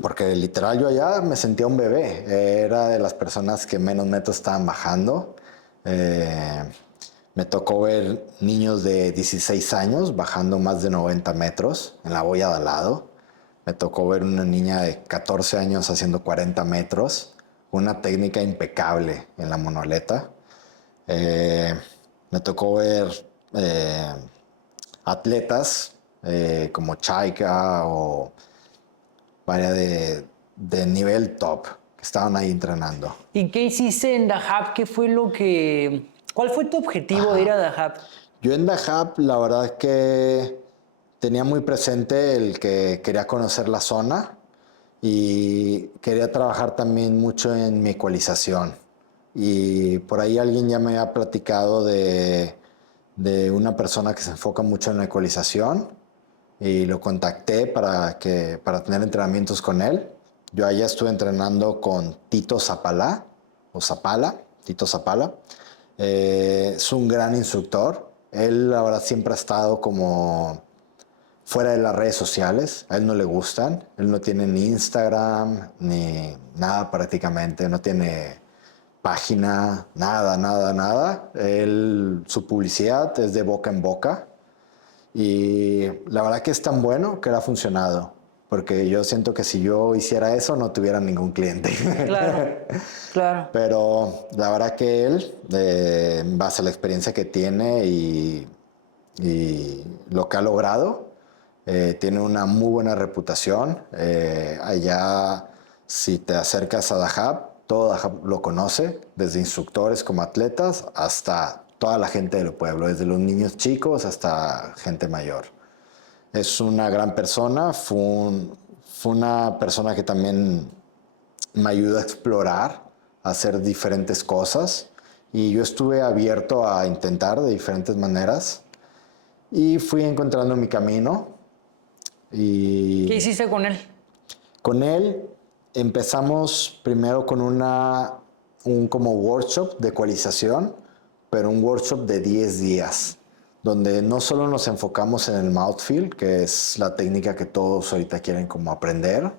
Porque literal yo allá me sentía un bebé. Era de las personas que menos metros estaban bajando. Eh, Me tocó ver niños de 16 años bajando más de 90 metros en la boya de al lado. Me tocó ver una niña de 14 años haciendo 40 metros. Una técnica impecable en la monoleta. Eh, Me tocó ver eh, atletas como Chaika o varias de nivel top que estaban ahí entrenando. ¿Y qué hiciste en Dahab? ¿Cuál fue tu objetivo de ir a Dahab? Yo en Dahab, la verdad es que tenía muy presente el que quería conocer la zona y quería trabajar también mucho en mi ecualización. Y por ahí alguien ya me ha platicado de una persona que se enfoca mucho en la ecualización y lo contacté para tener entrenamientos con él. Yo allá estuve entrenando con Tito Zapala, o Zapala, Tito Zapala. Es un gran instructor. Él, la verdad, siempre ha estado como fuera de las redes sociales. A él no le gustan. Él no tiene ni Instagram, ni nada prácticamente. No tiene página, nada, nada, nada. Él, su publicidad es de boca en boca. Y la verdad que es tan bueno que le ha funcionado. Porque yo siento que si yo hiciera eso no tuviera ningún cliente. Claro, claro. Pero la verdad que él, en base a la experiencia que tiene y lo que ha logrado, tiene una muy buena reputación. Allá, si te acercas a Dahab, todo Dahab lo conoce, desde instructores como atletas hasta toda la gente del pueblo, desde los niños chicos hasta gente mayor. Es una gran persona, fue una persona que también me ayudó a explorar, a hacer diferentes cosas y yo estuve abierto a intentar de diferentes maneras y fui encontrando mi camino ¿Qué y hiciste con él? con él empezamos primero con un como workshop de ecualización, pero un workshop de 10 días, donde no solo nos enfocamos en el mouthfeel, que es la técnica que todos ahorita quieren como aprender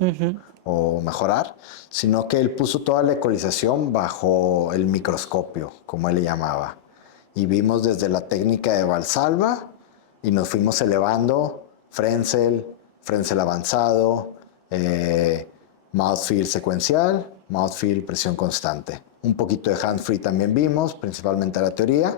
o mejorar, sino que él puso toda la ecualización bajo el microscopio, como él le llamaba. Y vimos desde la técnica de Valsalva y nos fuimos elevando Frenzel, Frenzel avanzado, mouthfeel secuencial, mouthfeel presión constante. Un poquito de hand free también vimos, principalmente la teoría,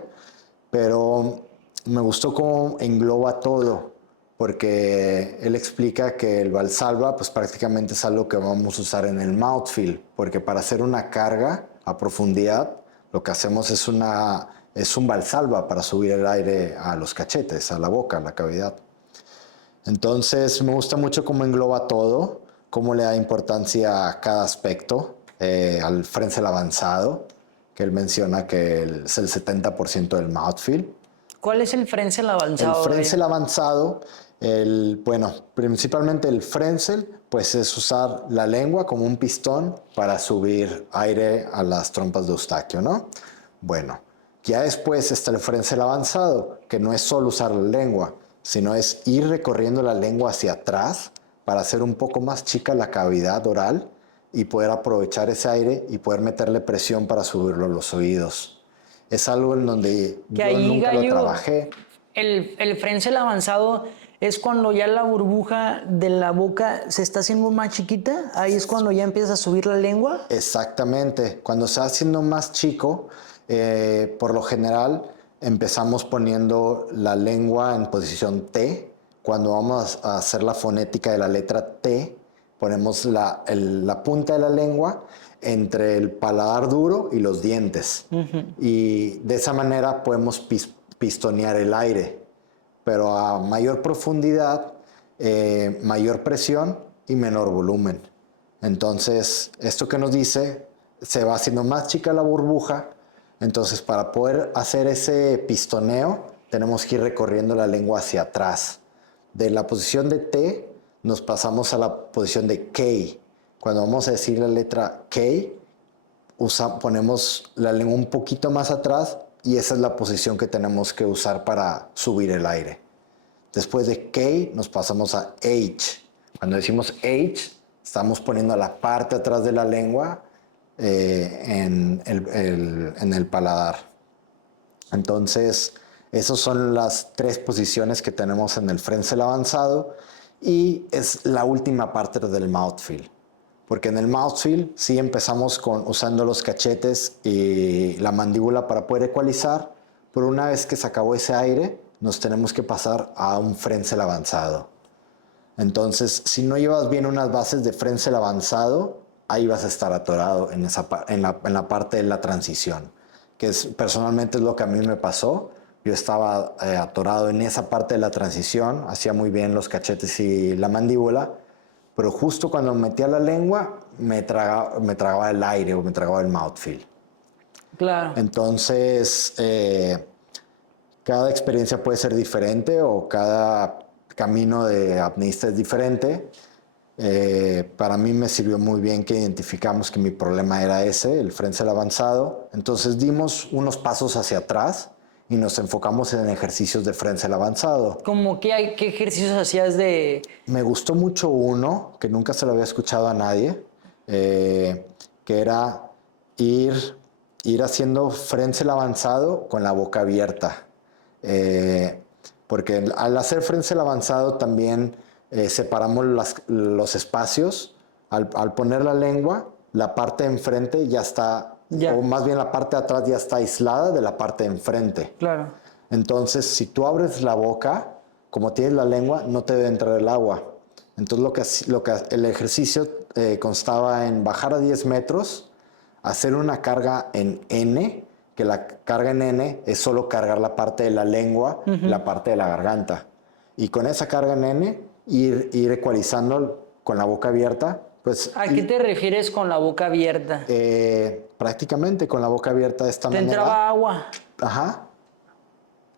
pero me gustó cómo engloba todo, porque él explica que el Valsalva pues prácticamente es algo que vamos a usar en el mouthfeel, porque para hacer una carga a profundidad lo que hacemos es un Valsalva para subir el aire a los cachetes, a la boca, a la cavidad. Entonces me gusta mucho cómo engloba todo, cómo le da importancia a cada aspecto, al Frenzel avanzado, que él menciona que es el 70% del mouthfeel. ¿Cuál es el Frenzel El avanzado, Frenzel David? avanzado, bueno, principalmente el Frenzel, pues es usar la lengua como un pistón para subir aire a las trompas de Eustaquio, ¿no? Bueno, ya después está el Frenzel avanzado, que no es solo usar la lengua, sino es ir recorriendo la lengua hacia atrás para hacer un poco más chica la cavidad oral y poder aprovechar ese aire y poder meterle presión para subirlo a los oídos. Es algo en donde Que yo ahí, nunca lo Gallo, trabajé. el Frenzel avanzado es cuando ya la burbuja de la boca se está haciendo más chiquita. Ahí es cuando ya empieza a subir la lengua. Exactamente. Cuando se va haciendo más chico, por lo general empezamos poniendo la lengua en posición T. Cuando vamos a hacer la fonética de la letra T, ponemos la punta de la lengua entre el paladar duro y los dientes. Y de esa manera podemos pistonear el aire, pero a mayor profundidad, mayor presión y menor volumen. Entonces, esto que nos dice, se va haciendo más chica la burbuja, entonces para poder hacer ese pistoneo, tenemos que ir recorriendo la lengua hacia atrás. De la posición de T, nos pasamos a la posición de K. Cuando vamos a decir la letra K, ponemos la lengua un poquito más atrás y esa es la posición que tenemos que usar para subir el aire. Después de K nos pasamos a H. Cuando decimos H, estamos poniendo la parte atrás de la lengua en el paladar. Entonces, esas son las tres posiciones que tenemos en el Frenzel avanzado y es la última parte del mouthfeel. Porque en el mouthfeel sí empezamos usando los cachetes y la mandíbula para poder ecualizar, pero una vez que se acabó ese aire, nos tenemos que pasar a un Frenzel avanzado. Entonces, si no llevas bien unas bases de Frenzel avanzado, ahí vas a estar atorado en la parte de la transición, que personalmente es lo que a mí me pasó. Yo estaba atorado en esa parte de la transición, hacía muy bien los cachetes y la mandíbula, pero justo cuando metía la lengua me tragaba el aire o me tragaba el mouthfeel. Claro. Entonces, cada experiencia puede ser diferente o cada camino de apneísta es diferente, Para mí me sirvió muy bien que identificamos que mi problema era ese, el Frenzel avanzado. Entonces dimos unos pasos hacia atrás y nos enfocamos en ejercicios de Frenzel avanzado. ¿Cómo qué ejercicios hacías de...? Me gustó mucho uno que nunca se lo había escuchado a nadie, que era ir haciendo Frenzel avanzado con la boca abierta. Porque al hacer Frenzel avanzado también separamos los espacios. Al poner la lengua, la parte de enfrente ya está, o más bien la parte de atrás ya está aislada de la parte de enfrente. Claro. Entonces, si tú abres la boca, como tienes la lengua, no te debe entrar el agua. Entonces, el ejercicio constaba en bajar a 10 metros, hacer una carga en N, que la carga en N es solo cargar la parte de la lengua, la parte de la garganta. Y con esa carga en N, ir ecualizando con la boca abierta. Pues, ¿A qué te refieres con la boca abierta? Prácticamente con la boca abierta de esta ¿Te manera. entraba agua? Ajá.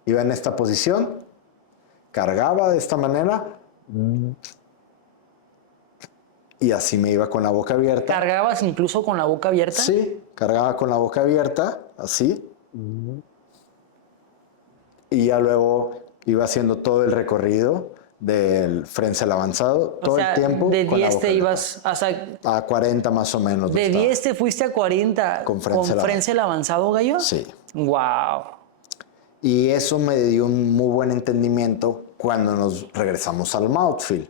Iba en esta posición, cargaba de esta manera y así me iba con la boca abierta. ¿Cargabas incluso con la boca abierta? Sí, cargaba con la boca abierta, así. Y ya luego iba haciendo todo el recorrido del Frenzel avanzado, todo el tiempo. De con la 10 boca te abierta. ibas hasta... A 40 más o menos. ¿De 10 te fuiste a 40 Con con Frenzel Frenzel avanzado, Gallo? Sí. Wow. Y eso me dio un muy buen entendimiento cuando nos regresamos al mouthfeel.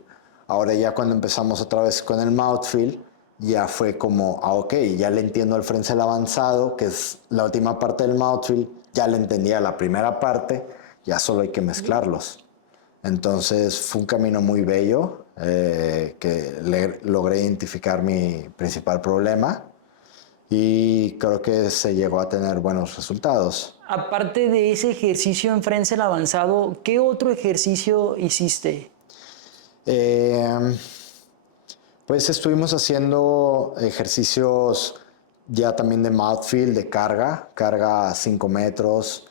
Ahora ya cuando empezamos otra vez con el mouthfeel, ya fue como, ok, ya le entiendo al Frenzel avanzado, que es la última parte del mouthfeel, ya le entendía la primera parte, ya solo hay que mezclarlos. Entonces fue un camino muy bello, que logré identificar mi principal problema y creo que se llegó a tener buenos resultados. Aparte de ese ejercicio en Frenzel avanzado, ¿qué otro ejercicio hiciste? Pues estuvimos haciendo ejercicios ya también de mouthfeel, de carga a 5 metros.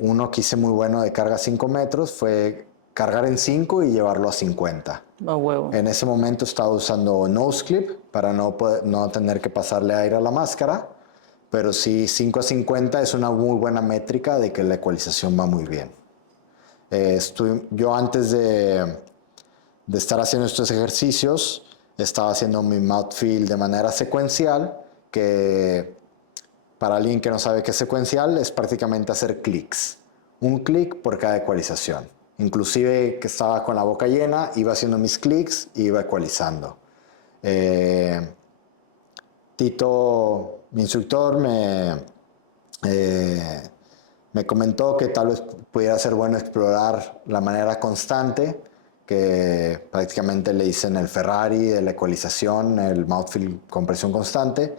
Uno que hice muy bueno de carga a 5 metros fue cargar en 5 y llevarlo a 50. A huevo. En ese momento estaba usando nose clip para no tener que pasarle aire a la máscara, pero sí 5 a 50 es una muy buena métrica de que la ecualización va muy bien. Yo antes de estar haciendo estos ejercicios, estaba haciendo mi mouthfeel de manera secuencial, que para alguien que no sabe qué es secuencial, es prácticamente hacer clics. Un clic por cada ecualización. Inclusive que estaba con la boca llena, iba haciendo mis clics y iba ecualizando. Tito, mi instructor, me comentó que tal vez pudiera ser bueno explorar la manera constante, que prácticamente le dicen el Ferrari de la ecualización, el mouthfeel con presión constante.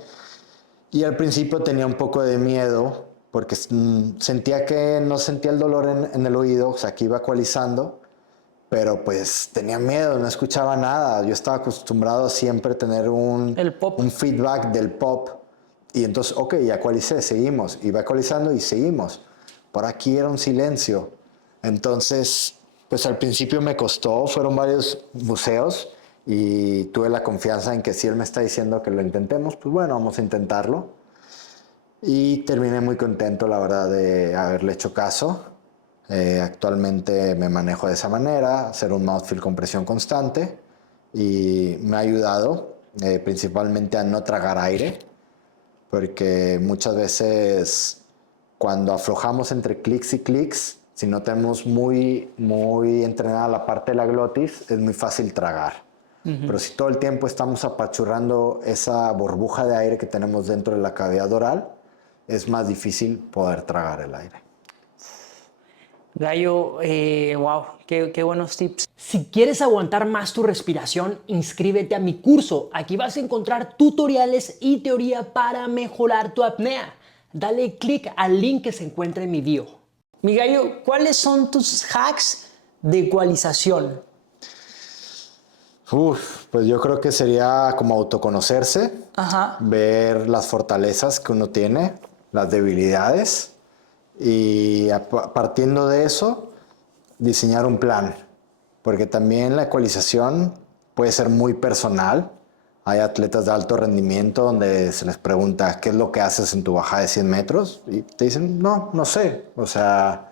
Y al principio tenía un poco de miedo porque sentía que no sentía el dolor en el oído, o sea, que iba ecualizando, pero pues tenía miedo, no escuchaba nada. Yo estaba acostumbrado a siempre tener un feedback del pop. Y entonces, ok, ya ecualicé, seguimos. Iba ecualizando y seguimos. Por aquí era un silencio. Entonces, pues al principio me costó, fueron varios museos y tuve la confianza en que si él me está diciendo que lo intentemos, pues bueno, vamos a intentarlo. Y terminé muy contento, la verdad, de haberle hecho caso. Actualmente me manejo de esa manera, hacer un mouthfeel con presión constante y me ha ayudado principalmente a no tragar aire, porque muchas veces cuando aflojamos entre clics y clics, si no tenemos muy entrenada la parte de la glotis, es muy fácil tragar. Pero si todo el tiempo estamos apachurrando esa burbuja de aire que tenemos dentro de la cavidad oral, es más difícil poder tragar el aire. Gallo, wow, qué buenos tips. Si quieres aguantar más tu respiración, inscríbete a mi curso. Aquí vas a encontrar tutoriales y teoría para mejorar tu apnea. Dale clic al link que se encuentra en mi bio. Mi Gallo, ¿cuáles son tus hacks de ecualización? Pues yo creo que sería como autoconocerse, Ajá. ver las fortalezas que uno tiene, las debilidades y partiendo de eso, diseñar un plan. Porque también la ecualización puede ser muy personal. Hay atletas de alto rendimiento donde se les pregunta qué es lo que haces en tu bajada de 100 metros y te dicen, no, no sé. O sea,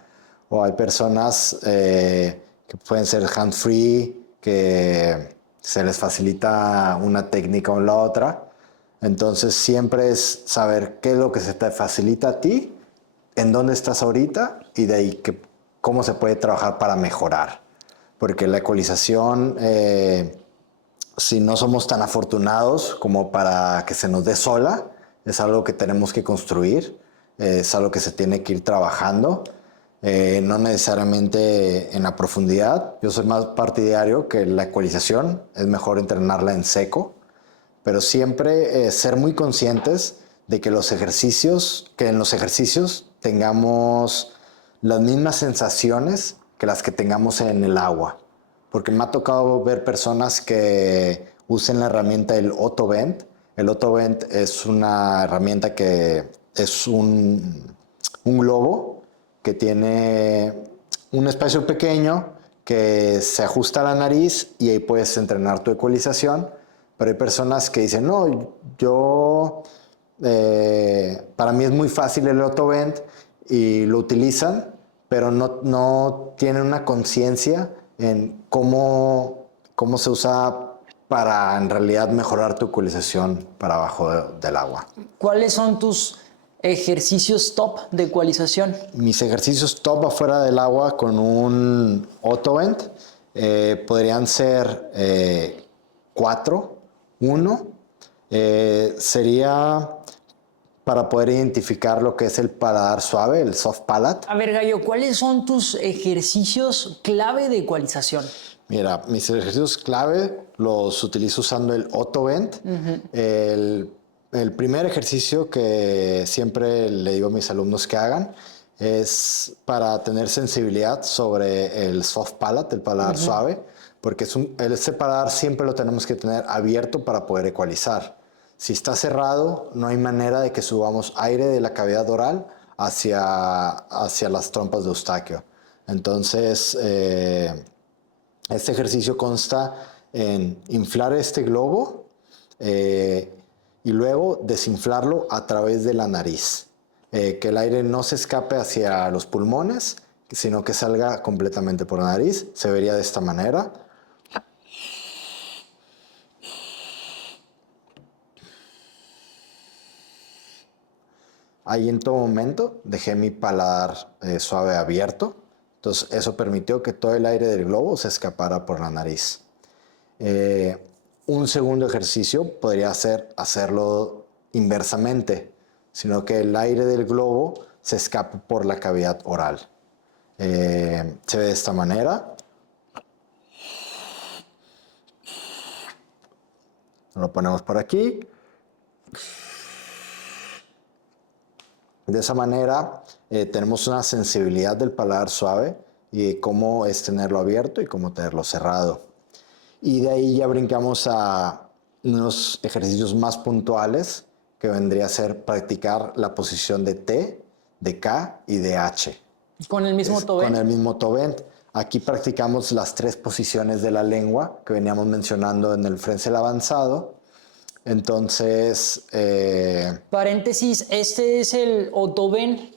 o hay personas que pueden ser hand-free, que se les facilita una técnica o la otra. Entonces siempre es saber qué es lo que se te facilita a ti, en dónde estás ahorita y de ahí cómo se puede trabajar para mejorar. Porque la ecualización, si no somos tan afortunados como para que se nos dé sola, es algo que tenemos que construir, es algo que se tiene que ir trabajando, no necesariamente en la profundidad. Yo soy más partidario que la ecualización es mejor entrenarla en seco, pero siempre ser muy conscientes de que en los ejercicios tengamos las mismas sensaciones que las que tengamos en el agua. Porque me ha tocado ver personas que usen la herramienta del Ottovent. El Ottovent es una herramienta que es un globo que tiene un espacio pequeño que se ajusta a la nariz y ahí puedes entrenar tu ecualización. Pero hay personas que dicen, no, para mí es muy fácil el Ottovent y lo utilizan, pero no tienen una conciencia en cómo se usa para en realidad mejorar tu ecualización para abajo del agua. ¿Cuáles son tus ejercicios top de ecualización? Mis ejercicios top afuera del agua con un Ottovent podrían ser 4. Uno sería para poder identificar lo que es el paladar suave, el soft palate. A ver, Gallo, ¿cuáles son tus ejercicios clave de ecualización? Mira, mis ejercicios clave los utilizo usando el Ottovent. El primer ejercicio que siempre le digo a mis alumnos que hagan es para tener sensibilidad sobre el soft palate, el paladar suave, porque ese paladar siempre lo tenemos que tener abierto para poder ecualizar. Si está cerrado, no hay manera de que subamos aire de la cavidad oral hacia las trompas de Eustaquio. Entonces, este ejercicio consta en inflar este globo y luego desinflarlo a través de la nariz. Que el aire no se escape hacia los pulmones, sino que salga completamente por la nariz. Se vería de esta manera. Ahí en todo momento dejé mi paladar suave abierto. Entonces eso permitió que todo el aire del globo se escapara por la nariz. Un segundo ejercicio podría ser hacerlo inversamente, sino que el aire del globo se escape por la cavidad oral. Se ve de esta manera. Lo ponemos por aquí. De esa manera tenemos una sensibilidad del paladar suave y cómo es tenerlo abierto y cómo tenerlo cerrado. Y de ahí ya brincamos a unos ejercicios más puntuales que vendría a ser practicar la posición de T, de K y de H. ¿Con el mismo Ottovent? Con el mismo Ottovent. Aquí practicamos las 3 posiciones de la lengua que veníamos mencionando en el Frenzel avanzado. Entonces... Paréntesis, este es el Ottovent,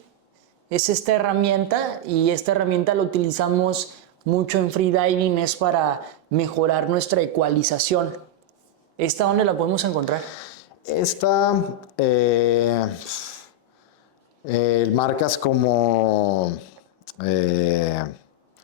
es esta herramienta y esta herramienta la utilizamos mucho en freediving, es para mejorar nuestra ecualización. ¿Esta dónde la podemos encontrar? Esta, marcas como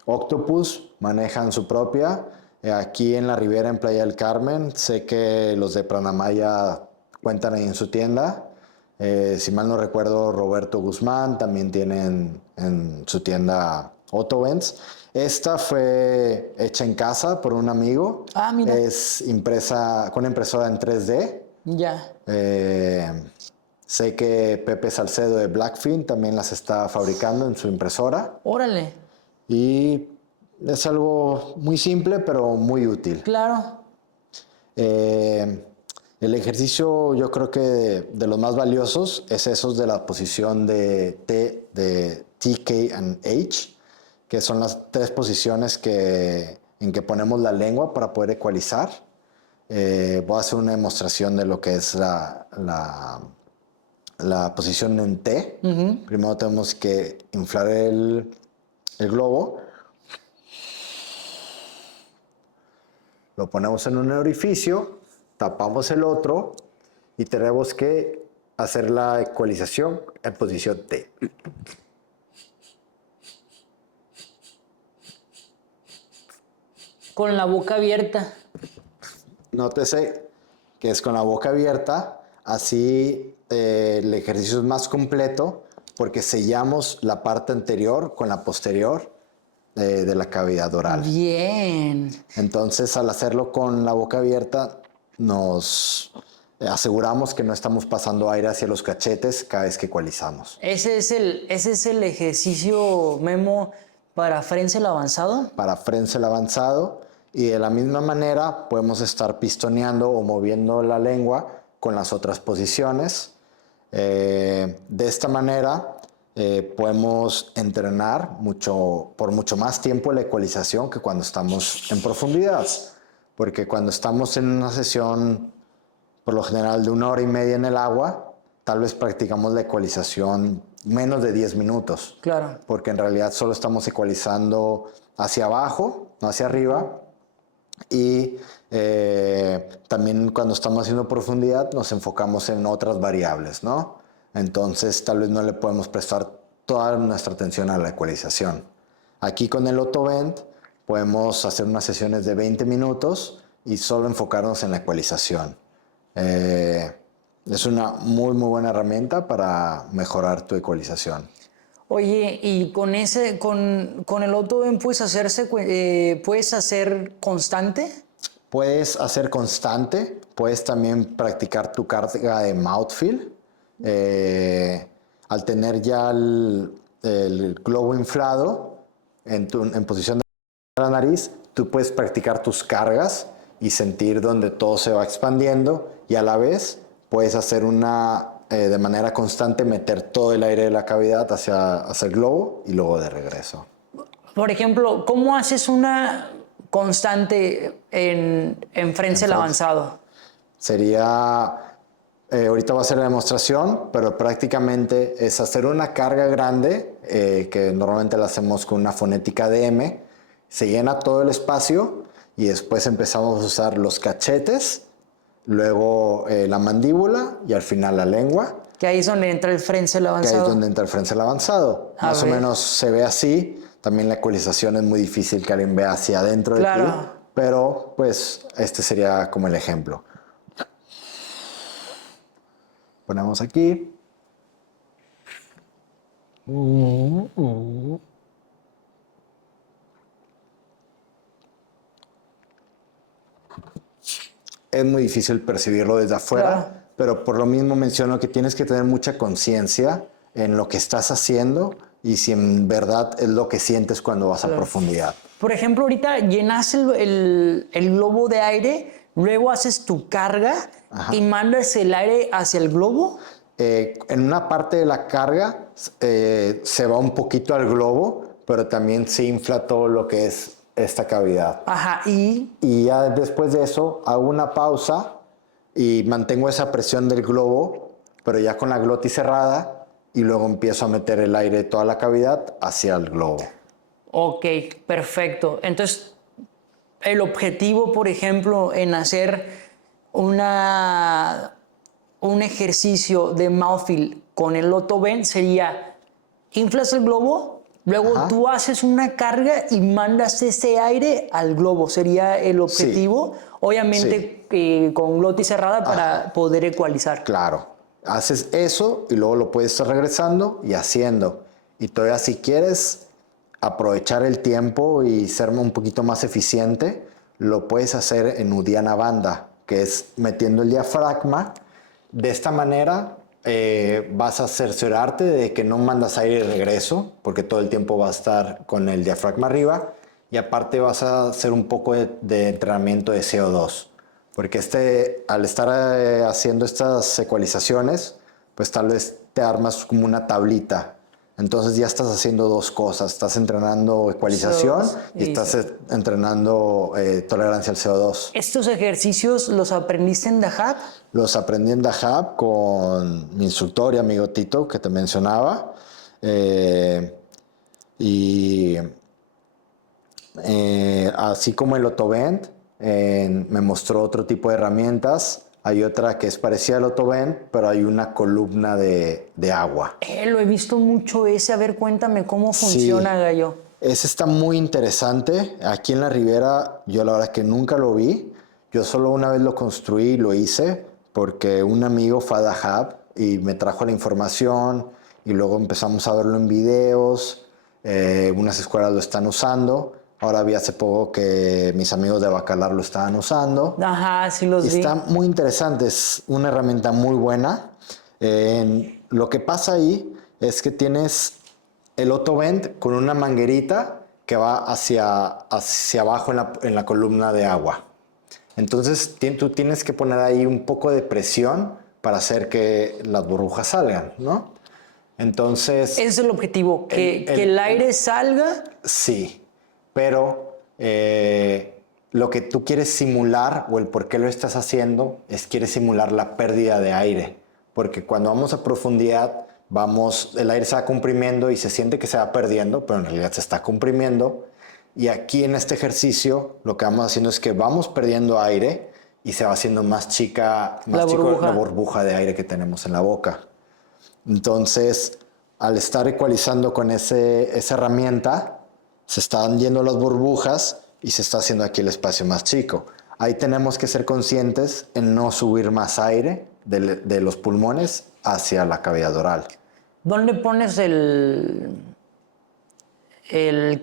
Octopus manejan su propia. Aquí en la Ribera, en Playa del Carmen, sé que los de Pranamaya cuentan ahí en su tienda. Si mal no recuerdo, Roberto Guzmán también tienen en su tienda Ottovents. Esta fue hecha en casa por un amigo. Ah, mira. Es impresa con impresora en 3D. Ya. Sé que Pepe Salcedo de Blackfin también las está fabricando en su impresora. Órale. Y es algo muy simple, pero muy útil. Claro. El ejercicio, yo creo que de los más valiosos es esos de la posición de T, K y H, que son las 3 posiciones en que ponemos la lengua para poder ecualizar. Voy a hacer una demostración de lo que es la posición en T. Primero tenemos que inflar el globo. Lo ponemos en un orificio, tapamos el otro y tenemos que hacer la ecualización en posición T. Con la boca abierta. Nótese que es con la boca abierta, así el ejercicio es más completo porque sellamos la parte anterior con la posterior de la cavidad oral. Bien. Entonces, al hacerlo con la boca abierta, nos aseguramos que no estamos pasando aire hacia los cachetes cada vez que ecualizamos. Ese es el ejercicio, Memo, para Frenzel avanzado. Para Frenzel avanzado, y de la misma manera podemos estar pistoneando o moviendo la lengua con las otras posiciones. De esta manera podemos entrenar por mucho más tiempo la ecualización que cuando estamos en profundidad, porque cuando estamos en una sesión por lo general de 1 hora y media en el agua, tal vez practicamos la ecualización menos de 10 minutos. Claro. Porque en realidad solo estamos ecualizando hacia abajo, no hacia arriba. Y también cuando estamos haciendo profundidad nos enfocamos en otras variables, ¿no? Entonces tal vez no le podemos prestar toda nuestra atención a la ecualización. Aquí con el Ottovent podemos hacer unas sesiones de 20 minutos y solo enfocarnos en la ecualización. Es una muy buena herramienta para mejorar tu ecualización. Oye, y con el Ottovent puedes hacer constante. Puedes hacer constante, puedes también practicar tu carga de mouthfeel. Al tener ya el globo inflado en posición de la nariz, tú puedes practicar tus cargas y sentir donde todo se va expandiendo, y a la vez puedes hacer de manera constante meter todo el aire de la cavidad hacia el globo y luego de regreso. Por ejemplo, ¿cómo haces una constante en Frenzel avanzado? Sería, ahorita va a ser la demostración, pero prácticamente es hacer una carga grande, que normalmente la hacemos con una fonética de M, se llena todo el espacio y después empezamos a usar los cachetes, luego la mandíbula y al final la lengua. Que ahí es donde entra el Frenzel avanzado. Que ahí es donde entra el Frenzel avanzado. Más o menos se ve así. También la ecualización es muy difícil que alguien vea hacia adentro de ti, pero pues este sería como el ejemplo. Ponemos aquí. Es muy difícil percibirlo desde afuera, pero por lo mismo menciono que tienes que tener mucha conciencia en lo que estás haciendo y si en verdad es lo que sientes cuando vas a profundidad. Por ejemplo, ahorita llenas el globo de aire, luego haces tu carga y mandas el aire hacia el globo. En una parte de la carga se va un poquito al globo, pero también se infla todo lo que es esta cavidad. Ajá, y ya después de eso hago una pausa y mantengo esa presión del globo, pero ya con la glotis cerrada, y luego empiezo a meter el aire de toda la cavidad hacia el globo. Ok, perfecto. Entonces, el objetivo, por ejemplo, en hacer un ejercicio de mouthfeel con el Ottovent sería: inflas el globo, luego tú haces una carga y mandas ese aire al globo. Sería el objetivo. Sí. Obviamente con glotis cerrada para poder ecualizar. Claro. Haces eso y luego lo puedes estar regresando y haciendo. Y todavía, si quieres aprovechar el tiempo y ser un poquito más eficiente, lo puedes hacer en Uddiyana Bandha, que es metiendo el diafragma. De esta manera vas a cerciorarte de que no mandas aire de regreso, porque todo el tiempo vas a estar con el diafragma arriba, y aparte vas a hacer un poco de entrenamiento de CO2, porque al estar haciendo estas ecualizaciones, pues tal vez te armas como una tablita. Entonces ya estás haciendo dos cosas. Estás entrenando ecualización y estás entrenando tolerancia al CO2. ¿Estos ejercicios los aprendiste en Dahab? Los aprendí en Dahab con mi instructor y amigo Tito, que te mencionaba. Así como el Otobend, me mostró otro tipo de herramientas. Hay otra que es parecida al Otobend, pero hay una columna de agua. Lo he visto mucho ese. A ver, cuéntame cómo funciona, Gallo. Ese está muy interesante. Aquí en la Ribera, yo la verdad que nunca lo vi. Yo solo una vez lo construí y lo hice porque un amigo fue a Dahab y me trajo la información y luego empezamos a verlo en videos. Unas escuelas lo están usando. Ahora vi hace poco que mis amigos de Bacalar lo estaban usando. Ajá, sí los vi. Está muy interesante, es una herramienta muy buena. Lo que pasa ahí es que tienes el Otobend con una manguerita que va hacia abajo en la columna de agua. Entonces tú tienes que poner ahí un poco de presión para hacer que las burbujas salgan, ¿no? Entonces... Ese es el objetivo, que el aire salga. Sí. Pero lo que tú quieres simular o el por qué lo estás haciendo es quieres simular la pérdida de aire. Porque cuando vamos a profundidad, el aire se va comprimiendo y se siente que se va perdiendo, pero en realidad se está comprimiendo. Y aquí en este ejercicio lo que vamos haciendo es que vamos perdiendo aire y se va haciendo más chica la burbuja de aire que tenemos en la boca. Entonces, al estar ecualizando con esa herramienta, se están yendo las burbujas y se está haciendo aquí el espacio más chico. Ahí tenemos que ser conscientes en no subir más aire de los pulmones hacia la cavidad oral. ¿Dónde pones el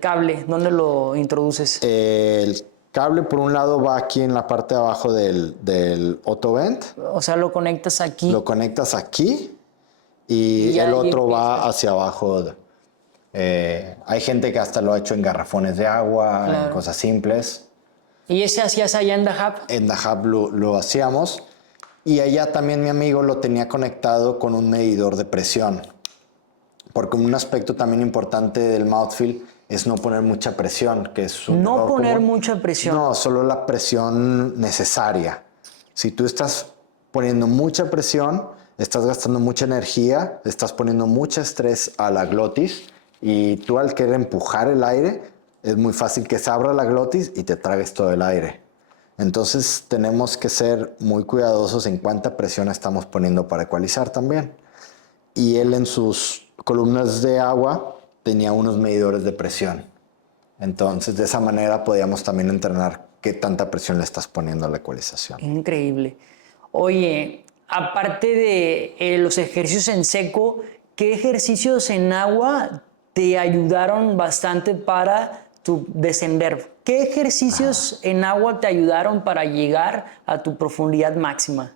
cable? ¿Dónde lo introduces? El cable por un lado va aquí en la parte de abajo del Otobend. O sea, lo conectas aquí. Lo conectas aquí y el otro va hacia abajo. Hay gente que hasta lo ha hecho en garrafones de agua, claro, en cosas simples. ¿Y ese hacías allá en Dahab? En Dahab lo hacíamos. Y allá también mi amigo lo tenía conectado con un medidor de presión. Porque un aspecto también importante del mouthfeel es no poner mucha presión, que es un no poner común. Mucha presión. No, solo la presión necesaria. Si tú estás poniendo mucha presión, estás gastando mucha energía, estás poniendo mucho estrés a la glotis. Y tú al querer empujar el aire, es muy fácil que se abra la glotis y te tragues todo el aire. Entonces tenemos que ser muy cuidadosos en cuánta presión estamos poniendo para ecualizar también. Y él en sus columnas de agua tenía unos medidores de presión. Entonces de esa manera podíamos también entrenar qué tanta presión le estás poniendo a la ecualización. Increíble. Oye, aparte de los ejercicios en seco, ¿qué ejercicios en agua te ayudaron bastante para tu descender? ¿Qué ejercicios en agua te ayudaron para llegar a tu profundidad máxima?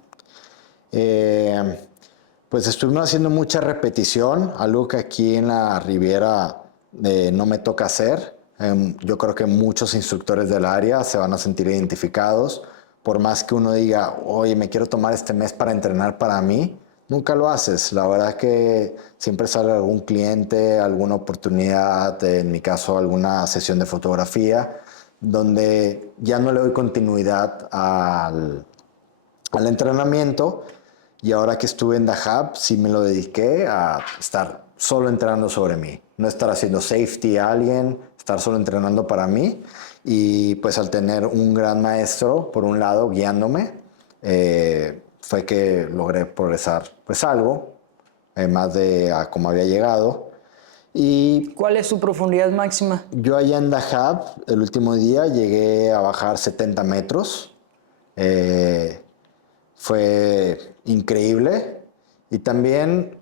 Pues estuvimos haciendo mucha repetición, algo que aquí en la Riviera no me toca hacer. Yo creo que muchos instructores del área se van a sentir identificados. Por más que uno diga, oye, me quiero tomar este mes para entrenar para mí, nunca lo haces. La verdad que siempre sale algún cliente, alguna oportunidad, en mi caso alguna sesión de fotografía, donde ya no le doy continuidad al entrenamiento. Y ahora que estuve en Dahab, sí me lo dediqué a estar solo entrenando sobre mí. No estar haciendo safety a alguien, estar solo entrenando para mí. Y pues al tener un gran maestro, por un lado, guiándome, fue que logré progresar pues algo, más de a cómo había llegado. Y ¿cuál es tu profundidad máxima? Yo allá en Dahab, el último día, llegué a bajar 70 metros. Fue increíble. Y también,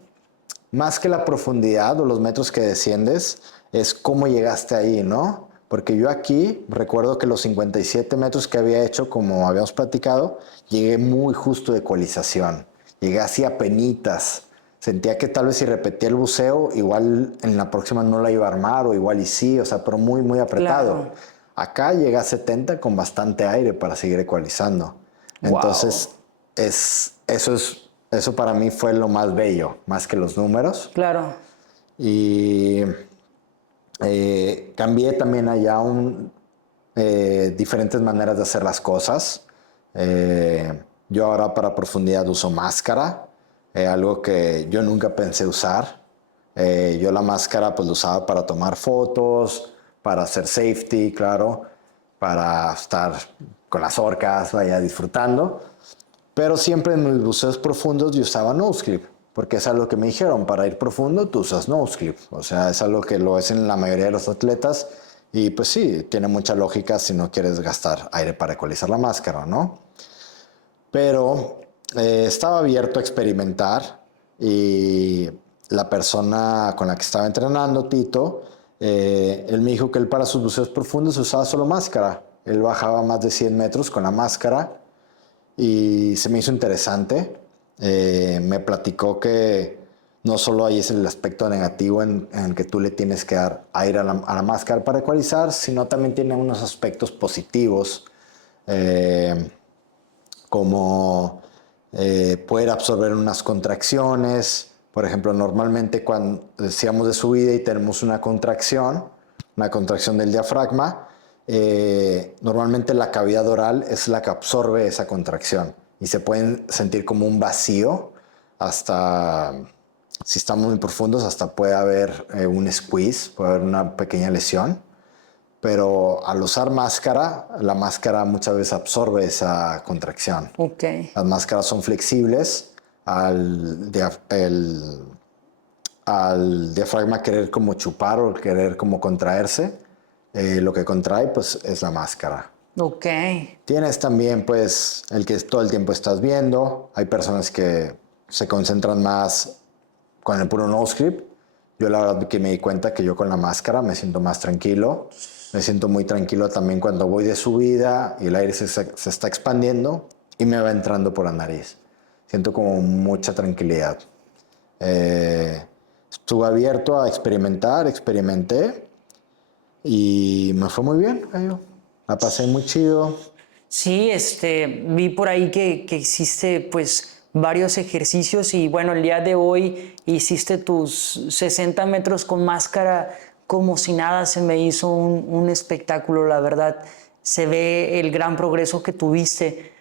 más que la profundidad o los metros que desciendes, es cómo llegaste ahí, ¿no? Porque yo aquí recuerdo que los 57 metros que había hecho, como habíamos platicado, llegué muy justo de ecualización. Llegué así a penitas. Sentía que tal vez si repetía el buceo, igual en la próxima no la iba a armar, o igual y sí, o sea, pero muy, muy apretado. Claro. Acá llegué a 70 con bastante aire para seguir ecualizando. Wow. Entonces, eso para mí fue lo más bello, más que los números. Claro. Y cambié también allá diferentes maneras de hacer las cosas. Yo ahora para profundidad uso máscara, algo que yo nunca pensé usar. Yo la máscara pues la usaba para tomar fotos, para hacer safety, claro, para estar con las orcas, vaya disfrutando. Pero siempre en mis buceos profundos yo usaba noscript, porque es algo que me dijeron, para ir profundo tú usas noscript. O sea, es algo que lo es en la mayoría de los atletas y pues sí, tiene mucha lógica si no quieres gastar aire para ecualizar la máscara, ¿no? Pero estaba abierto a experimentar y la persona con la que estaba entrenando, Tito, él me dijo que él para sus buceos profundos usaba solo máscara. Él bajaba más de 100 metros con la máscara y se me hizo interesante. Me platicó que no solo hay ese el aspecto negativo en que tú le tienes que dar aire a la máscara para ecualizar, sino también tiene unos aspectos positivos, como poder absorber unas contracciones. Por ejemplo, normalmente cuando decíamos de subida y tenemos una contracción del diafragma, normalmente la cavidad oral es la que absorbe esa contracción y se pueden sentir como un vacío hasta, si estamos muy profundos, hasta puede haber un squeeze, puede haber una pequeña lesión. Pero al usar máscara, la máscara muchas veces absorbe esa contracción. Ok. Las máscaras son flexibles al diafragma querer como chupar o querer como contraerse. Lo que contrae pues es la máscara. Ok. Tienes también pues el que todo el tiempo estás viendo. Hay personas que se concentran más con el puro noscript. Yo la verdad que me di cuenta que yo con la máscara me siento más tranquilo. Me siento muy tranquilo también cuando voy de subida y el aire se está expandiendo y me va entrando por la nariz. Siento como mucha tranquilidad. Estuve abierto a experimentar, experimenté y me fue muy bien, gallo. La pasé muy chido. Sí, vi por ahí que hiciste pues varios ejercicios y bueno, el día de hoy hiciste tus 60 metros con máscara como si nada, se me hizo un espectáculo, la verdad. Se ve el gran progreso que tuviste.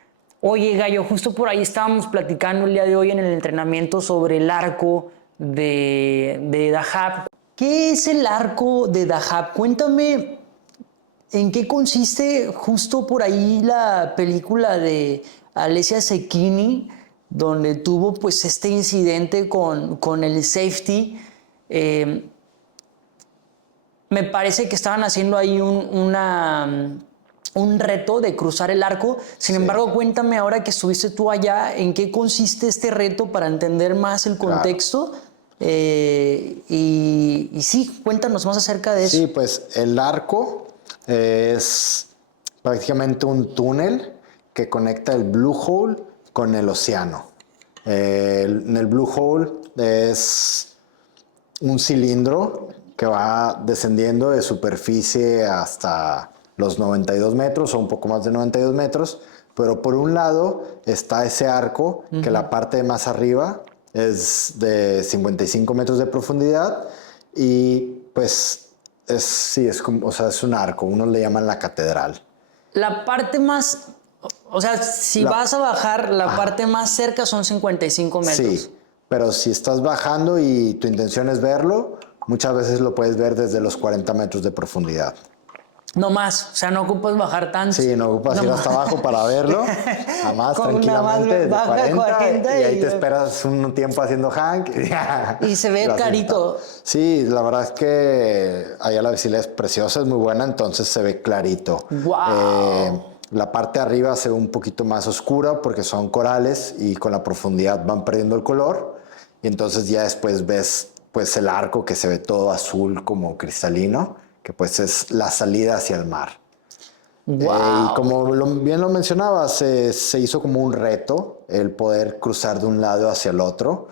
Oye, Gallo, justo por ahí estábamos platicando el día de hoy en el entrenamiento sobre el arco de Dahab. ¿Qué es el arco de Dahab? Cuéntame. ¿En qué consiste justo por ahí la película de Alessia Cecchini, donde tuvo pues este incidente con el safety? Me parece que estaban haciendo ahí un reto de cruzar el arco. Sin embargo, cuéntame ahora que estuviste tú allá, ¿en qué consiste este reto para entender más el contexto? Y sí, cuéntanos más acerca de eso. Sí, pues el arco es prácticamente un túnel que conecta el Blue Hole con el océano. En el Blue Hole es un cilindro que va descendiendo de superficie hasta los 92 metros o un poco más de 92 metros, pero por un lado está ese arco que la parte más arriba es de 55 metros de profundidad y pues es como, o sea, es un arco, unos le llaman la catedral. La parte más, o sea, si vas a bajar, la parte más cerca son 55 metros. Sí, pero si estás bajando y tu intención es verlo, muchas veces lo puedes ver desde los 40 metros de profundidad. No más, o sea, no ocupas bajar tanto. Sí, no ocupas ir hasta abajo para verlo. Nada más tranquilamente desde baja 40 y ahí te esperas un tiempo haciendo hank. Y se ve clarito. Sí, la verdad es que allá la visibilidad es preciosa, es muy buena, entonces se ve clarito. ¡Wow! La parte de arriba se ve un poquito más oscura porque son corales y con la profundidad van perdiendo el color. Y entonces ya después ves pues el arco que se ve todo azul como cristalino, que pues es la salida hacia el mar. Wow. Y como bien lo mencionabas, se hizo como un reto el poder cruzar de un lado hacia el otro.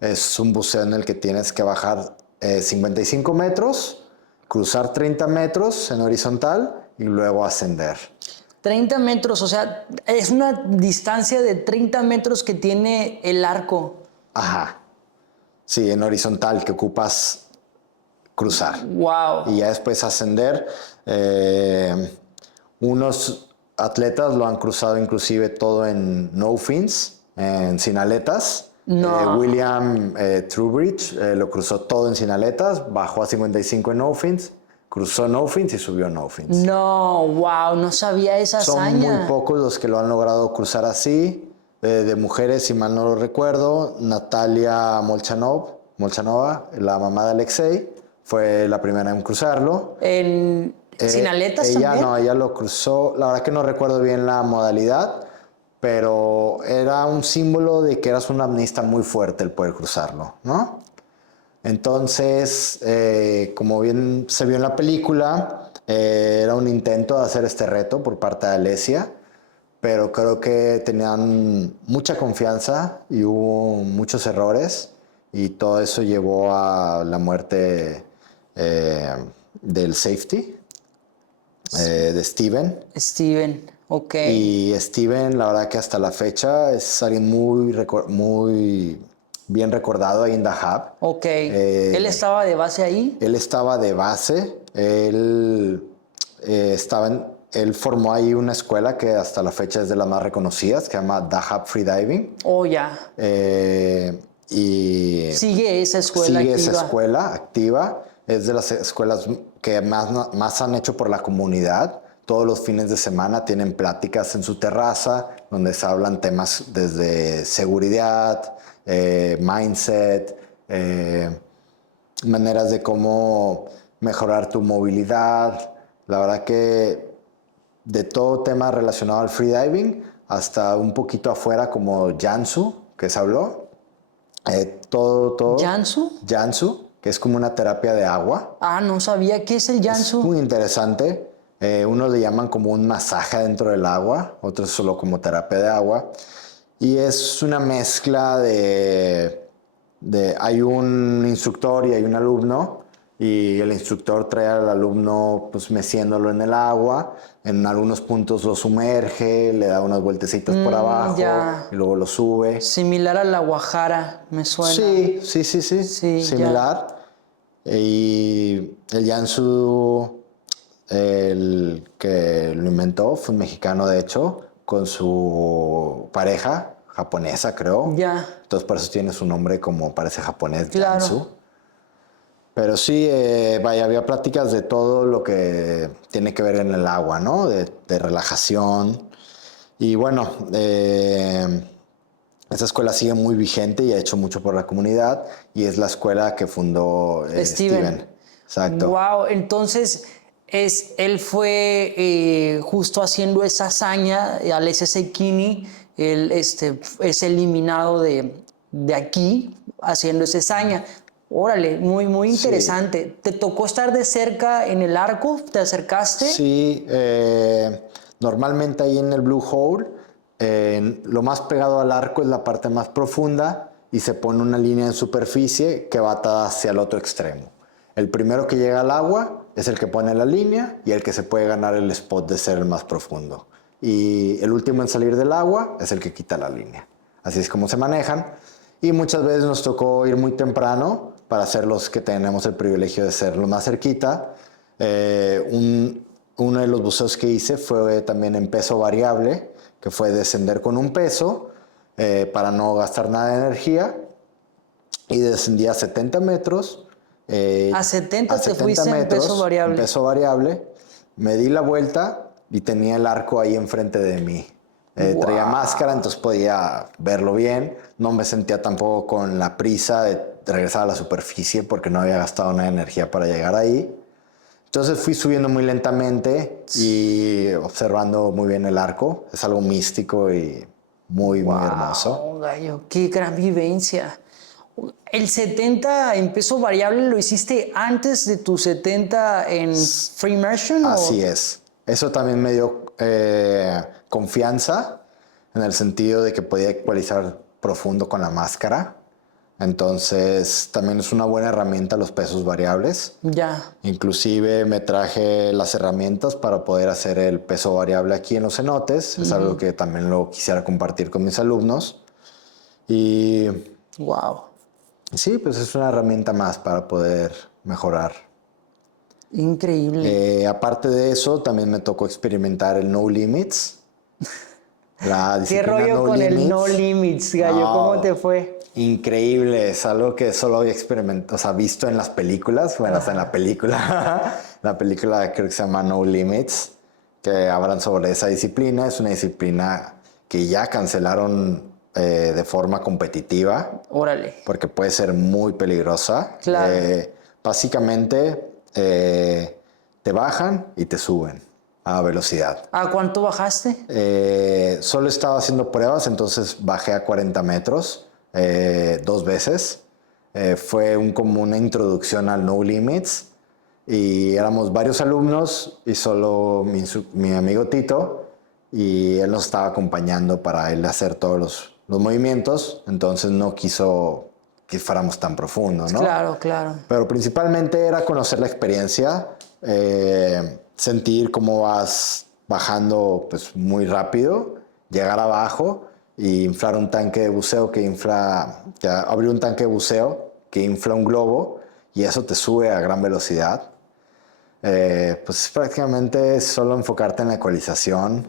Es un buceo en el que tienes que bajar 55 metros, cruzar 30 metros en horizontal y luego ascender. 30 metros, o sea, es una distancia de 30 metros que tiene el arco. Ajá. Sí, en horizontal, que ocupas cruzar. Wow. Y ya después ascender. Unos atletas lo han cruzado inclusive todo en no fins, sin aletas. No. William Trubridge lo cruzó todo en sin aletas, bajó a 55 en no fins, cruzó no fins y subió no fins. No, wow, no sabía esa Son hazaña. muy pocos los que lo han logrado cruzar así. De mujeres, si mal no lo recuerdo, Natalia Molchanova, la mamá de Alexei, fue la primera en cruzarlo. ¿Sin aletas ella también? No, ella lo cruzó. La verdad que no recuerdo bien la modalidad, pero era un símbolo de que eras un apnista muy fuerte el poder cruzarlo, ¿no? Entonces, como bien se vio en la película, era un intento de hacer este reto por parte de Alesia, pero creo que tenían mucha confianza y hubo muchos errores y todo eso llevó a la muerte del safety, de Steven. Steven, ok. Y Steven, la verdad que hasta la fecha es alguien muy bien recordado ahí en The Hub. Ok. ¿Él estaba de base ahí? Él estaba de base, él formó ahí una escuela que hasta la fecha es de las más reconocidas, que se llama The Hub Freediving. Oh, ya. Y Sigue esa escuela sigue activa. esa escuela activa. Es de las escuelas que más han hecho por la comunidad. Todos los fines de semana tienen pláticas en su terraza donde se hablan temas desde seguridad, mindset, maneras de cómo mejorar tu movilidad. La verdad que de todo tema relacionado al freediving hasta un poquito afuera como Jansu, que se habló. Todo. ¿Jansu? Jansu, que es como una terapia de agua. Ah, no sabía qué es el Es Jansu. muy interesante. Unos le llaman como un masaje dentro del agua, otros solo como terapia de agua. Y es una mezcla hay un instructor y hay un alumno, y el instructor trae al alumno pues meciéndolo en el agua, en algunos puntos lo sumerge, le da unas vueltecitas por abajo ya. y luego lo sube. Similar a la Guajara, me suena. Sí, Sí, similar. Y el Jansu, el que lo inventó, fue un mexicano de hecho, con su pareja japonesa, creo. Ya. Entonces por eso tiene su nombre como parece japonés, Claro. Jansu. Pero sí, había pláticas de todo lo que tiene que ver en el agua, ¿no? De relajación. Y bueno, esa escuela sigue muy vigente y ha hecho mucho por la comunidad, y es la escuela que fundó Steven. Exacto. Wow, entonces él fue justo haciendo esa hazaña, Alessia Cecchini, él es eliminado de aquí haciendo esa hazaña. Órale, muy interesante. ¿Te tocó estar de cerca en el arco? ¿Te acercaste? Sí, normalmente ahí en el Blue Hole, lo más pegado al arco es la parte más profunda y se pone una línea en superficie que va atada hacia el otro extremo. El primero que llega al agua es el que pone la línea y el que se puede ganar el spot de ser el más profundo. Y el último en salir del agua es el que quita la línea. Así es como se manejan. Y muchas veces nos tocó ir muy temprano para ser los que tenemos el privilegio de ser lo más cerquita. Uno de los buceos que hice fue también en peso variable, que fue descender con un peso para no gastar nada de energía. Y descendí a 70 metros. A 70 te fuiste en peso variable. En peso variable. Me di la vuelta y tenía el arco ahí enfrente de mí. Traía máscara, entonces podía verlo bien. No me sentía tampoco con la prisa de regresar a la superficie porque no había gastado nada de energía para llegar ahí. Entonces fui subiendo muy lentamente y observando muy bien el arco. Es algo místico y muy hermoso. Gallo, qué gran vivencia. ¿El 70 en peso variable lo hiciste antes de tu 70 en Free Immersion? Así es. Eso también me dio confianza en el sentido de que podía ecualizar profundo con la máscara. Entonces también es una buena herramienta los pesos variables. Ya. Inclusive me traje las herramientas para poder hacer el peso variable aquí en los cenotes. Es algo que también lo quisiera compartir con mis alumnos. Y Wow. sí, pues es una herramienta más para poder mejorar Increíble. Aparte de eso, también me tocó experimentar el No Limits. La ¿Qué disciplina rollo No con el Limits. No Limits, gallo? ¿Cómo te fue? Increíble, es algo que solo había experimentado, o sea, visto en las películas, bueno, hasta en la película, la película creo que se llama No Limits, que hablan sobre esa disciplina. Es una disciplina que ya cancelaron de forma competitiva, Órale. porque puede ser muy peligrosa. Claro. Básicamente, te bajan y te suben a velocidad. ¿A cuánto bajaste? Solo estaba haciendo pruebas, entonces bajé a 40 metros 2 veces. Fue como una introducción al No Limits y éramos varios alumnos y solo mi amigo Tito, y él nos estaba acompañando para él hacer todos los movimientos, entonces no quiso que fuéramos tan profundo, ¿no? Claro, claro. Pero principalmente era conocer la experiencia, sentir cómo vas bajando pues, muy rápido, llegar abajo y inflar un tanque de buceo abrir un tanque de buceo que infla un globo y eso te sube a gran velocidad. Pues prácticamente es solo enfocarte en la ecualización.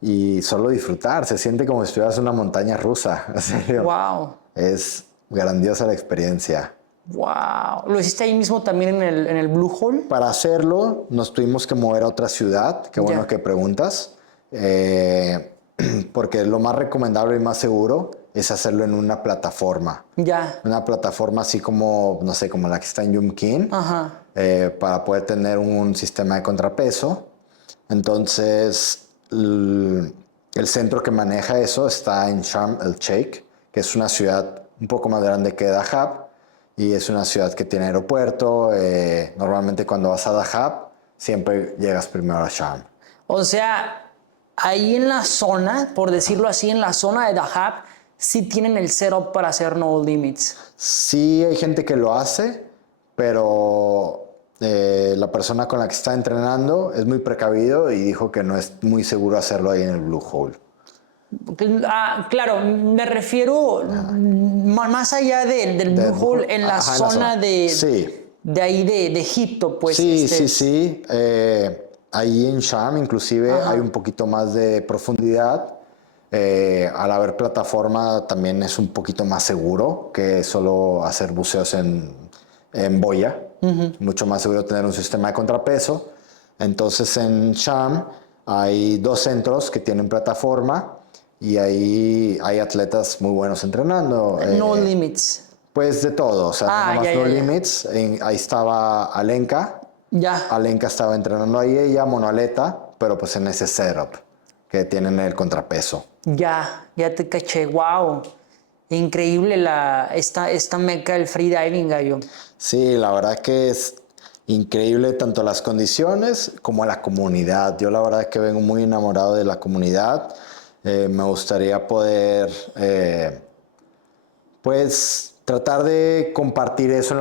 Y solo disfrutar, se siente como si estuvieras en una montaña rusa, en serio. Wow. Es grandiosa la experiencia. Wow. ¿Lo hiciste ahí mismo también en el Blue Hole? Para hacerlo, nos tuvimos que mover a otra ciudad. Qué bueno Ya. que preguntas. Porque lo más recomendable y más seguro es hacerlo en una plataforma. Ya. Una plataforma así como, no sé, como la que está en Yumkin, Ajá. para poder tener un sistema de contrapeso. Entonces, el centro que maneja eso está en Sharm el Sheikh, que es una ciudad un poco más grande que Dahab, y es una ciudad que tiene aeropuerto. Normalmente cuando vas a Dahab, siempre llegas primero a Sharm. O sea, ahí en la zona, por decirlo así, en la zona de Dahab, sí tienen el setup para hacer No Limits. Sí hay gente que lo hace, pero la persona con la que está entrenando es muy precavido y dijo que no es muy seguro hacerlo ahí en el Blue Hole. Claro, me refiero más allá del Blue Hole, en la Ajá, zona de, Sí, de ahí de Egipto, pues. sí. Ahí en Sharm inclusive hay un poquito más de profundidad. Al haber plataforma también es un poquito más seguro que solo hacer buceos en boya. Mucho más seguro tener un sistema de contrapeso. Entonces en Sharm hay 2 centros que tienen plataforma y ahí hay atletas muy buenos entrenando. No Limits. Pues de todo, o sea, no Ah, nomás ya, No ya, ya. Limits. Ahí estaba Alenka. Ya, Alenka estaba entrenando ahí, ella monoaleta, pero pues en ese setup que tienen el contrapeso. ya te caché. Wow. Increíble esta meca del freediving, gallo. Sí, la verdad que es increíble tanto las condiciones como la comunidad. Yo la verdad que vengo muy enamorado de la comunidad. Me gustaría poder, pues, tratar de compartir eso en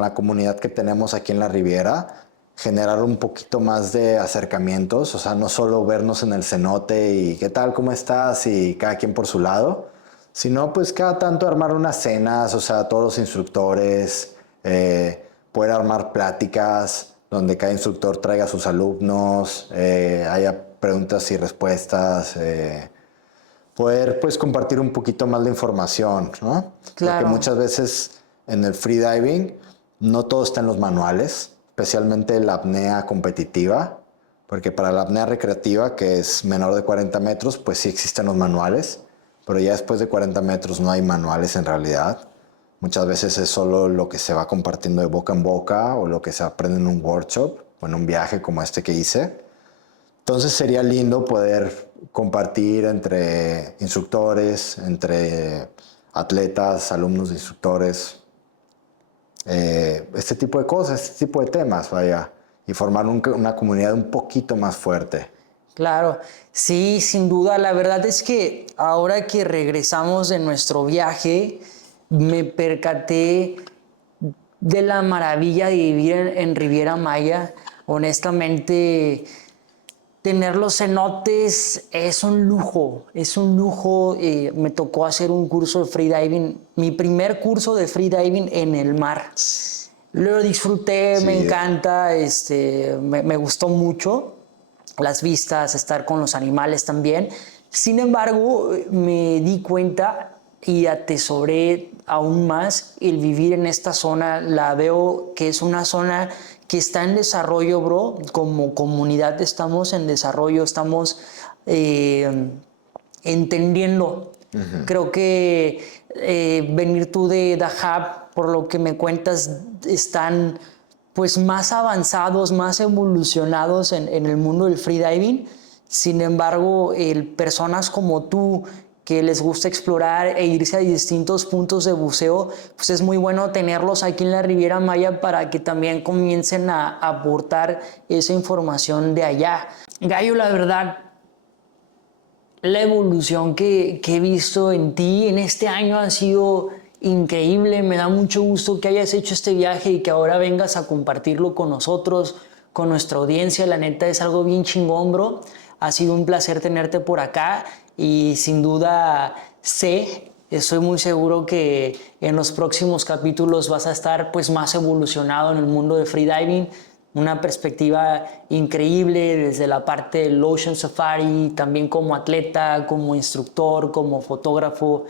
la comunidad que tenemos aquí en la Riviera, generar un poquito más de acercamientos, o sea, no solo vernos en el cenote y qué tal, cómo estás y cada quien por su lado, sino pues cada tanto armar unas cenas, o sea, todos los instructores, poder armar pláticas donde cada instructor traiga a sus alumnos, haya preguntas y respuestas, poder pues compartir un poquito más de información, ¿no? Claro. Porque muchas veces en el freediving no todo está en los manuales, especialmente la apnea competitiva, porque para la apnea recreativa, que es menor de 40 metros, pues sí existen los manuales, pero ya después de 40 metros no hay manuales en realidad. Muchas veces es solo lo que se va compartiendo de boca en boca o lo que se aprende en un workshop o en un viaje como este que hice. Entonces sería lindo poder compartir entre instructores, entre atletas, alumnos de instructores, este tipo de cosas, este tipo de temas, vaya, y formar una comunidad un poquito más fuerte. Claro, sí, sin duda. La verdad es que ahora que regresamos de nuestro viaje, me percaté de la maravilla de vivir en Riviera Maya. Honestamente, tener los cenotes es un lujo, es un lujo. Me tocó hacer un curso de freediving, mi primer curso de freediving en el mar. Lo disfruté, Sí. me encanta, me gustó mucho las vistas, estar con los animales también. Sin embargo, me di cuenta y atesoré aún más el vivir en esta zona. La veo que es una zona que está en desarrollo, bro. Como comunidad estamos en desarrollo, estamos entendiendo. Creo que venir tú de Dahab, por lo que me cuentas, están pues más avanzados, más evolucionados en el mundo del freediving. Sin embargo, personas como tú que les gusta explorar e irse a distintos puntos de buceo, pues es muy bueno tenerlos aquí en la Riviera Maya para que también comiencen a aportar esa información de allá. Gallo, la verdad, la evolución que he visto en ti en este año ha sido increíble. Me da mucho gusto que hayas hecho este viaje y que ahora vengas a compartirlo con nosotros, con nuestra audiencia. La neta es algo bien chingón, bro. Ha sido un placer tenerte por acá y sin duda estoy muy seguro que en los próximos capítulos vas a estar pues más evolucionado en el mundo de freediving. Una perspectiva increíble desde la parte del Ocean Safari, también como atleta, como instructor, como fotógrafo.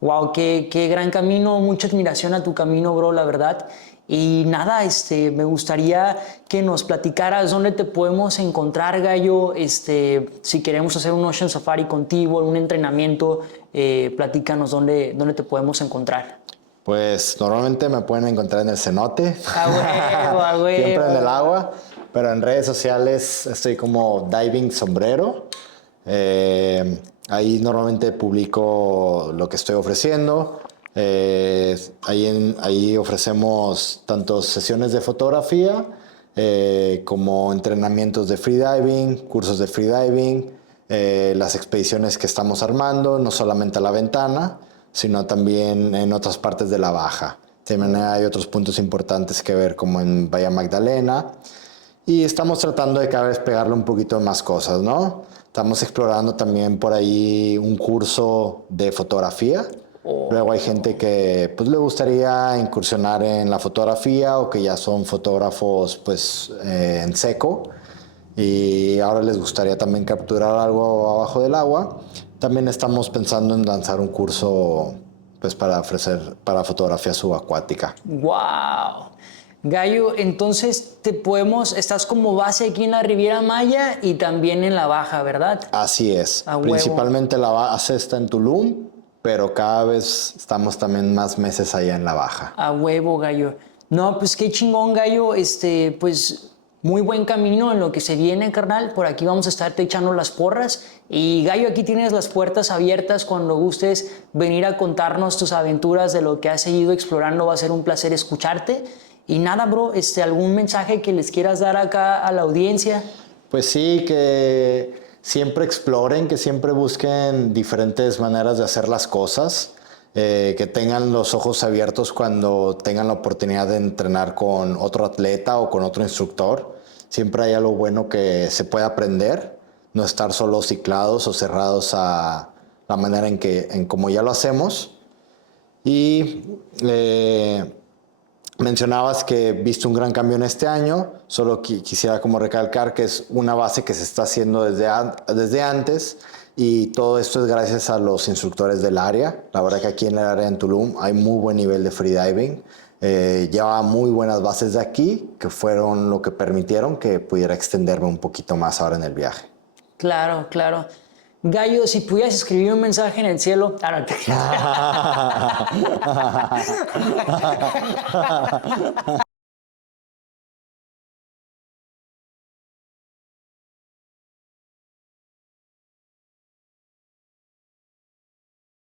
Wow, qué gran camino, mucha admiración a tu camino, bro, la verdad. Y nada, me gustaría que nos platicaras dónde te podemos encontrar, Gallo. Si queremos hacer un Ocean Safari contigo, un entrenamiento, platícanos dónde te podemos encontrar. Pues normalmente me pueden encontrar en el cenote. A huevo, a huevo. Siempre en el agua. Pero en redes sociales estoy como Diving Sombrero. Ahí normalmente publico lo que estoy ofreciendo. Ahí ofrecemos tanto sesiones de fotografía como entrenamientos de freediving, cursos de freediving, las expediciones que estamos armando, no solamente a la ventana, sino también en otras partes de la baja. También hay otros puntos importantes que ver, como en Bahía Magdalena. Y estamos tratando de cada vez pegarle un poquito más cosas, ¿no? Estamos explorando también por ahí un curso de fotografía. Luego hay gente que pues, le gustaría incursionar en la fotografía o que ya son fotógrafos pues, en seco y ahora les gustaría también capturar algo abajo del agua. También estamos pensando en lanzar un curso pues, para ofrecer para fotografía subacuática. ¡Wow! Gallo, entonces estás como base aquí en la Riviera Maya y también en la Baja, ¿verdad? Así es. A huevo. Principalmente la base está en Tulum, pero cada vez estamos también más meses allá en la Baja. A huevo, Gallo. No, pues qué chingón, Gallo. Pues muy buen camino en lo que se viene, carnal. Por aquí vamos a estarte echando las porras. Y Gallo, aquí tienes las puertas abiertas cuando gustes venir a contarnos tus aventuras de lo que has seguido explorando. Va a ser un placer escucharte. Y nada, bro, ¿algún mensaje que les quieras dar acá a la audiencia? Pues sí, que siempre exploren, que siempre busquen diferentes maneras de hacer las cosas, que tengan los ojos abiertos cuando tengan la oportunidad de entrenar con otro atleta o con otro instructor. Siempre hay algo bueno que se puede aprender, no estar solo ciclados o cerrados a la manera en cómo ya lo hacemos. Y mencionabas que viste un gran cambio en este año, solo quisiera como recalcar que es una base que se está haciendo desde antes y todo esto es gracias a los instructores del área. La verdad que aquí en el área en Tulum hay muy buen nivel de freediving. Llevaba muy buenas bases de aquí que fueron lo que permitieron que pudiera extenderme un poquito más ahora en el viaje. Claro, claro. Gallo, si pudieras escribir un mensaje en el cielo... Ah, no te...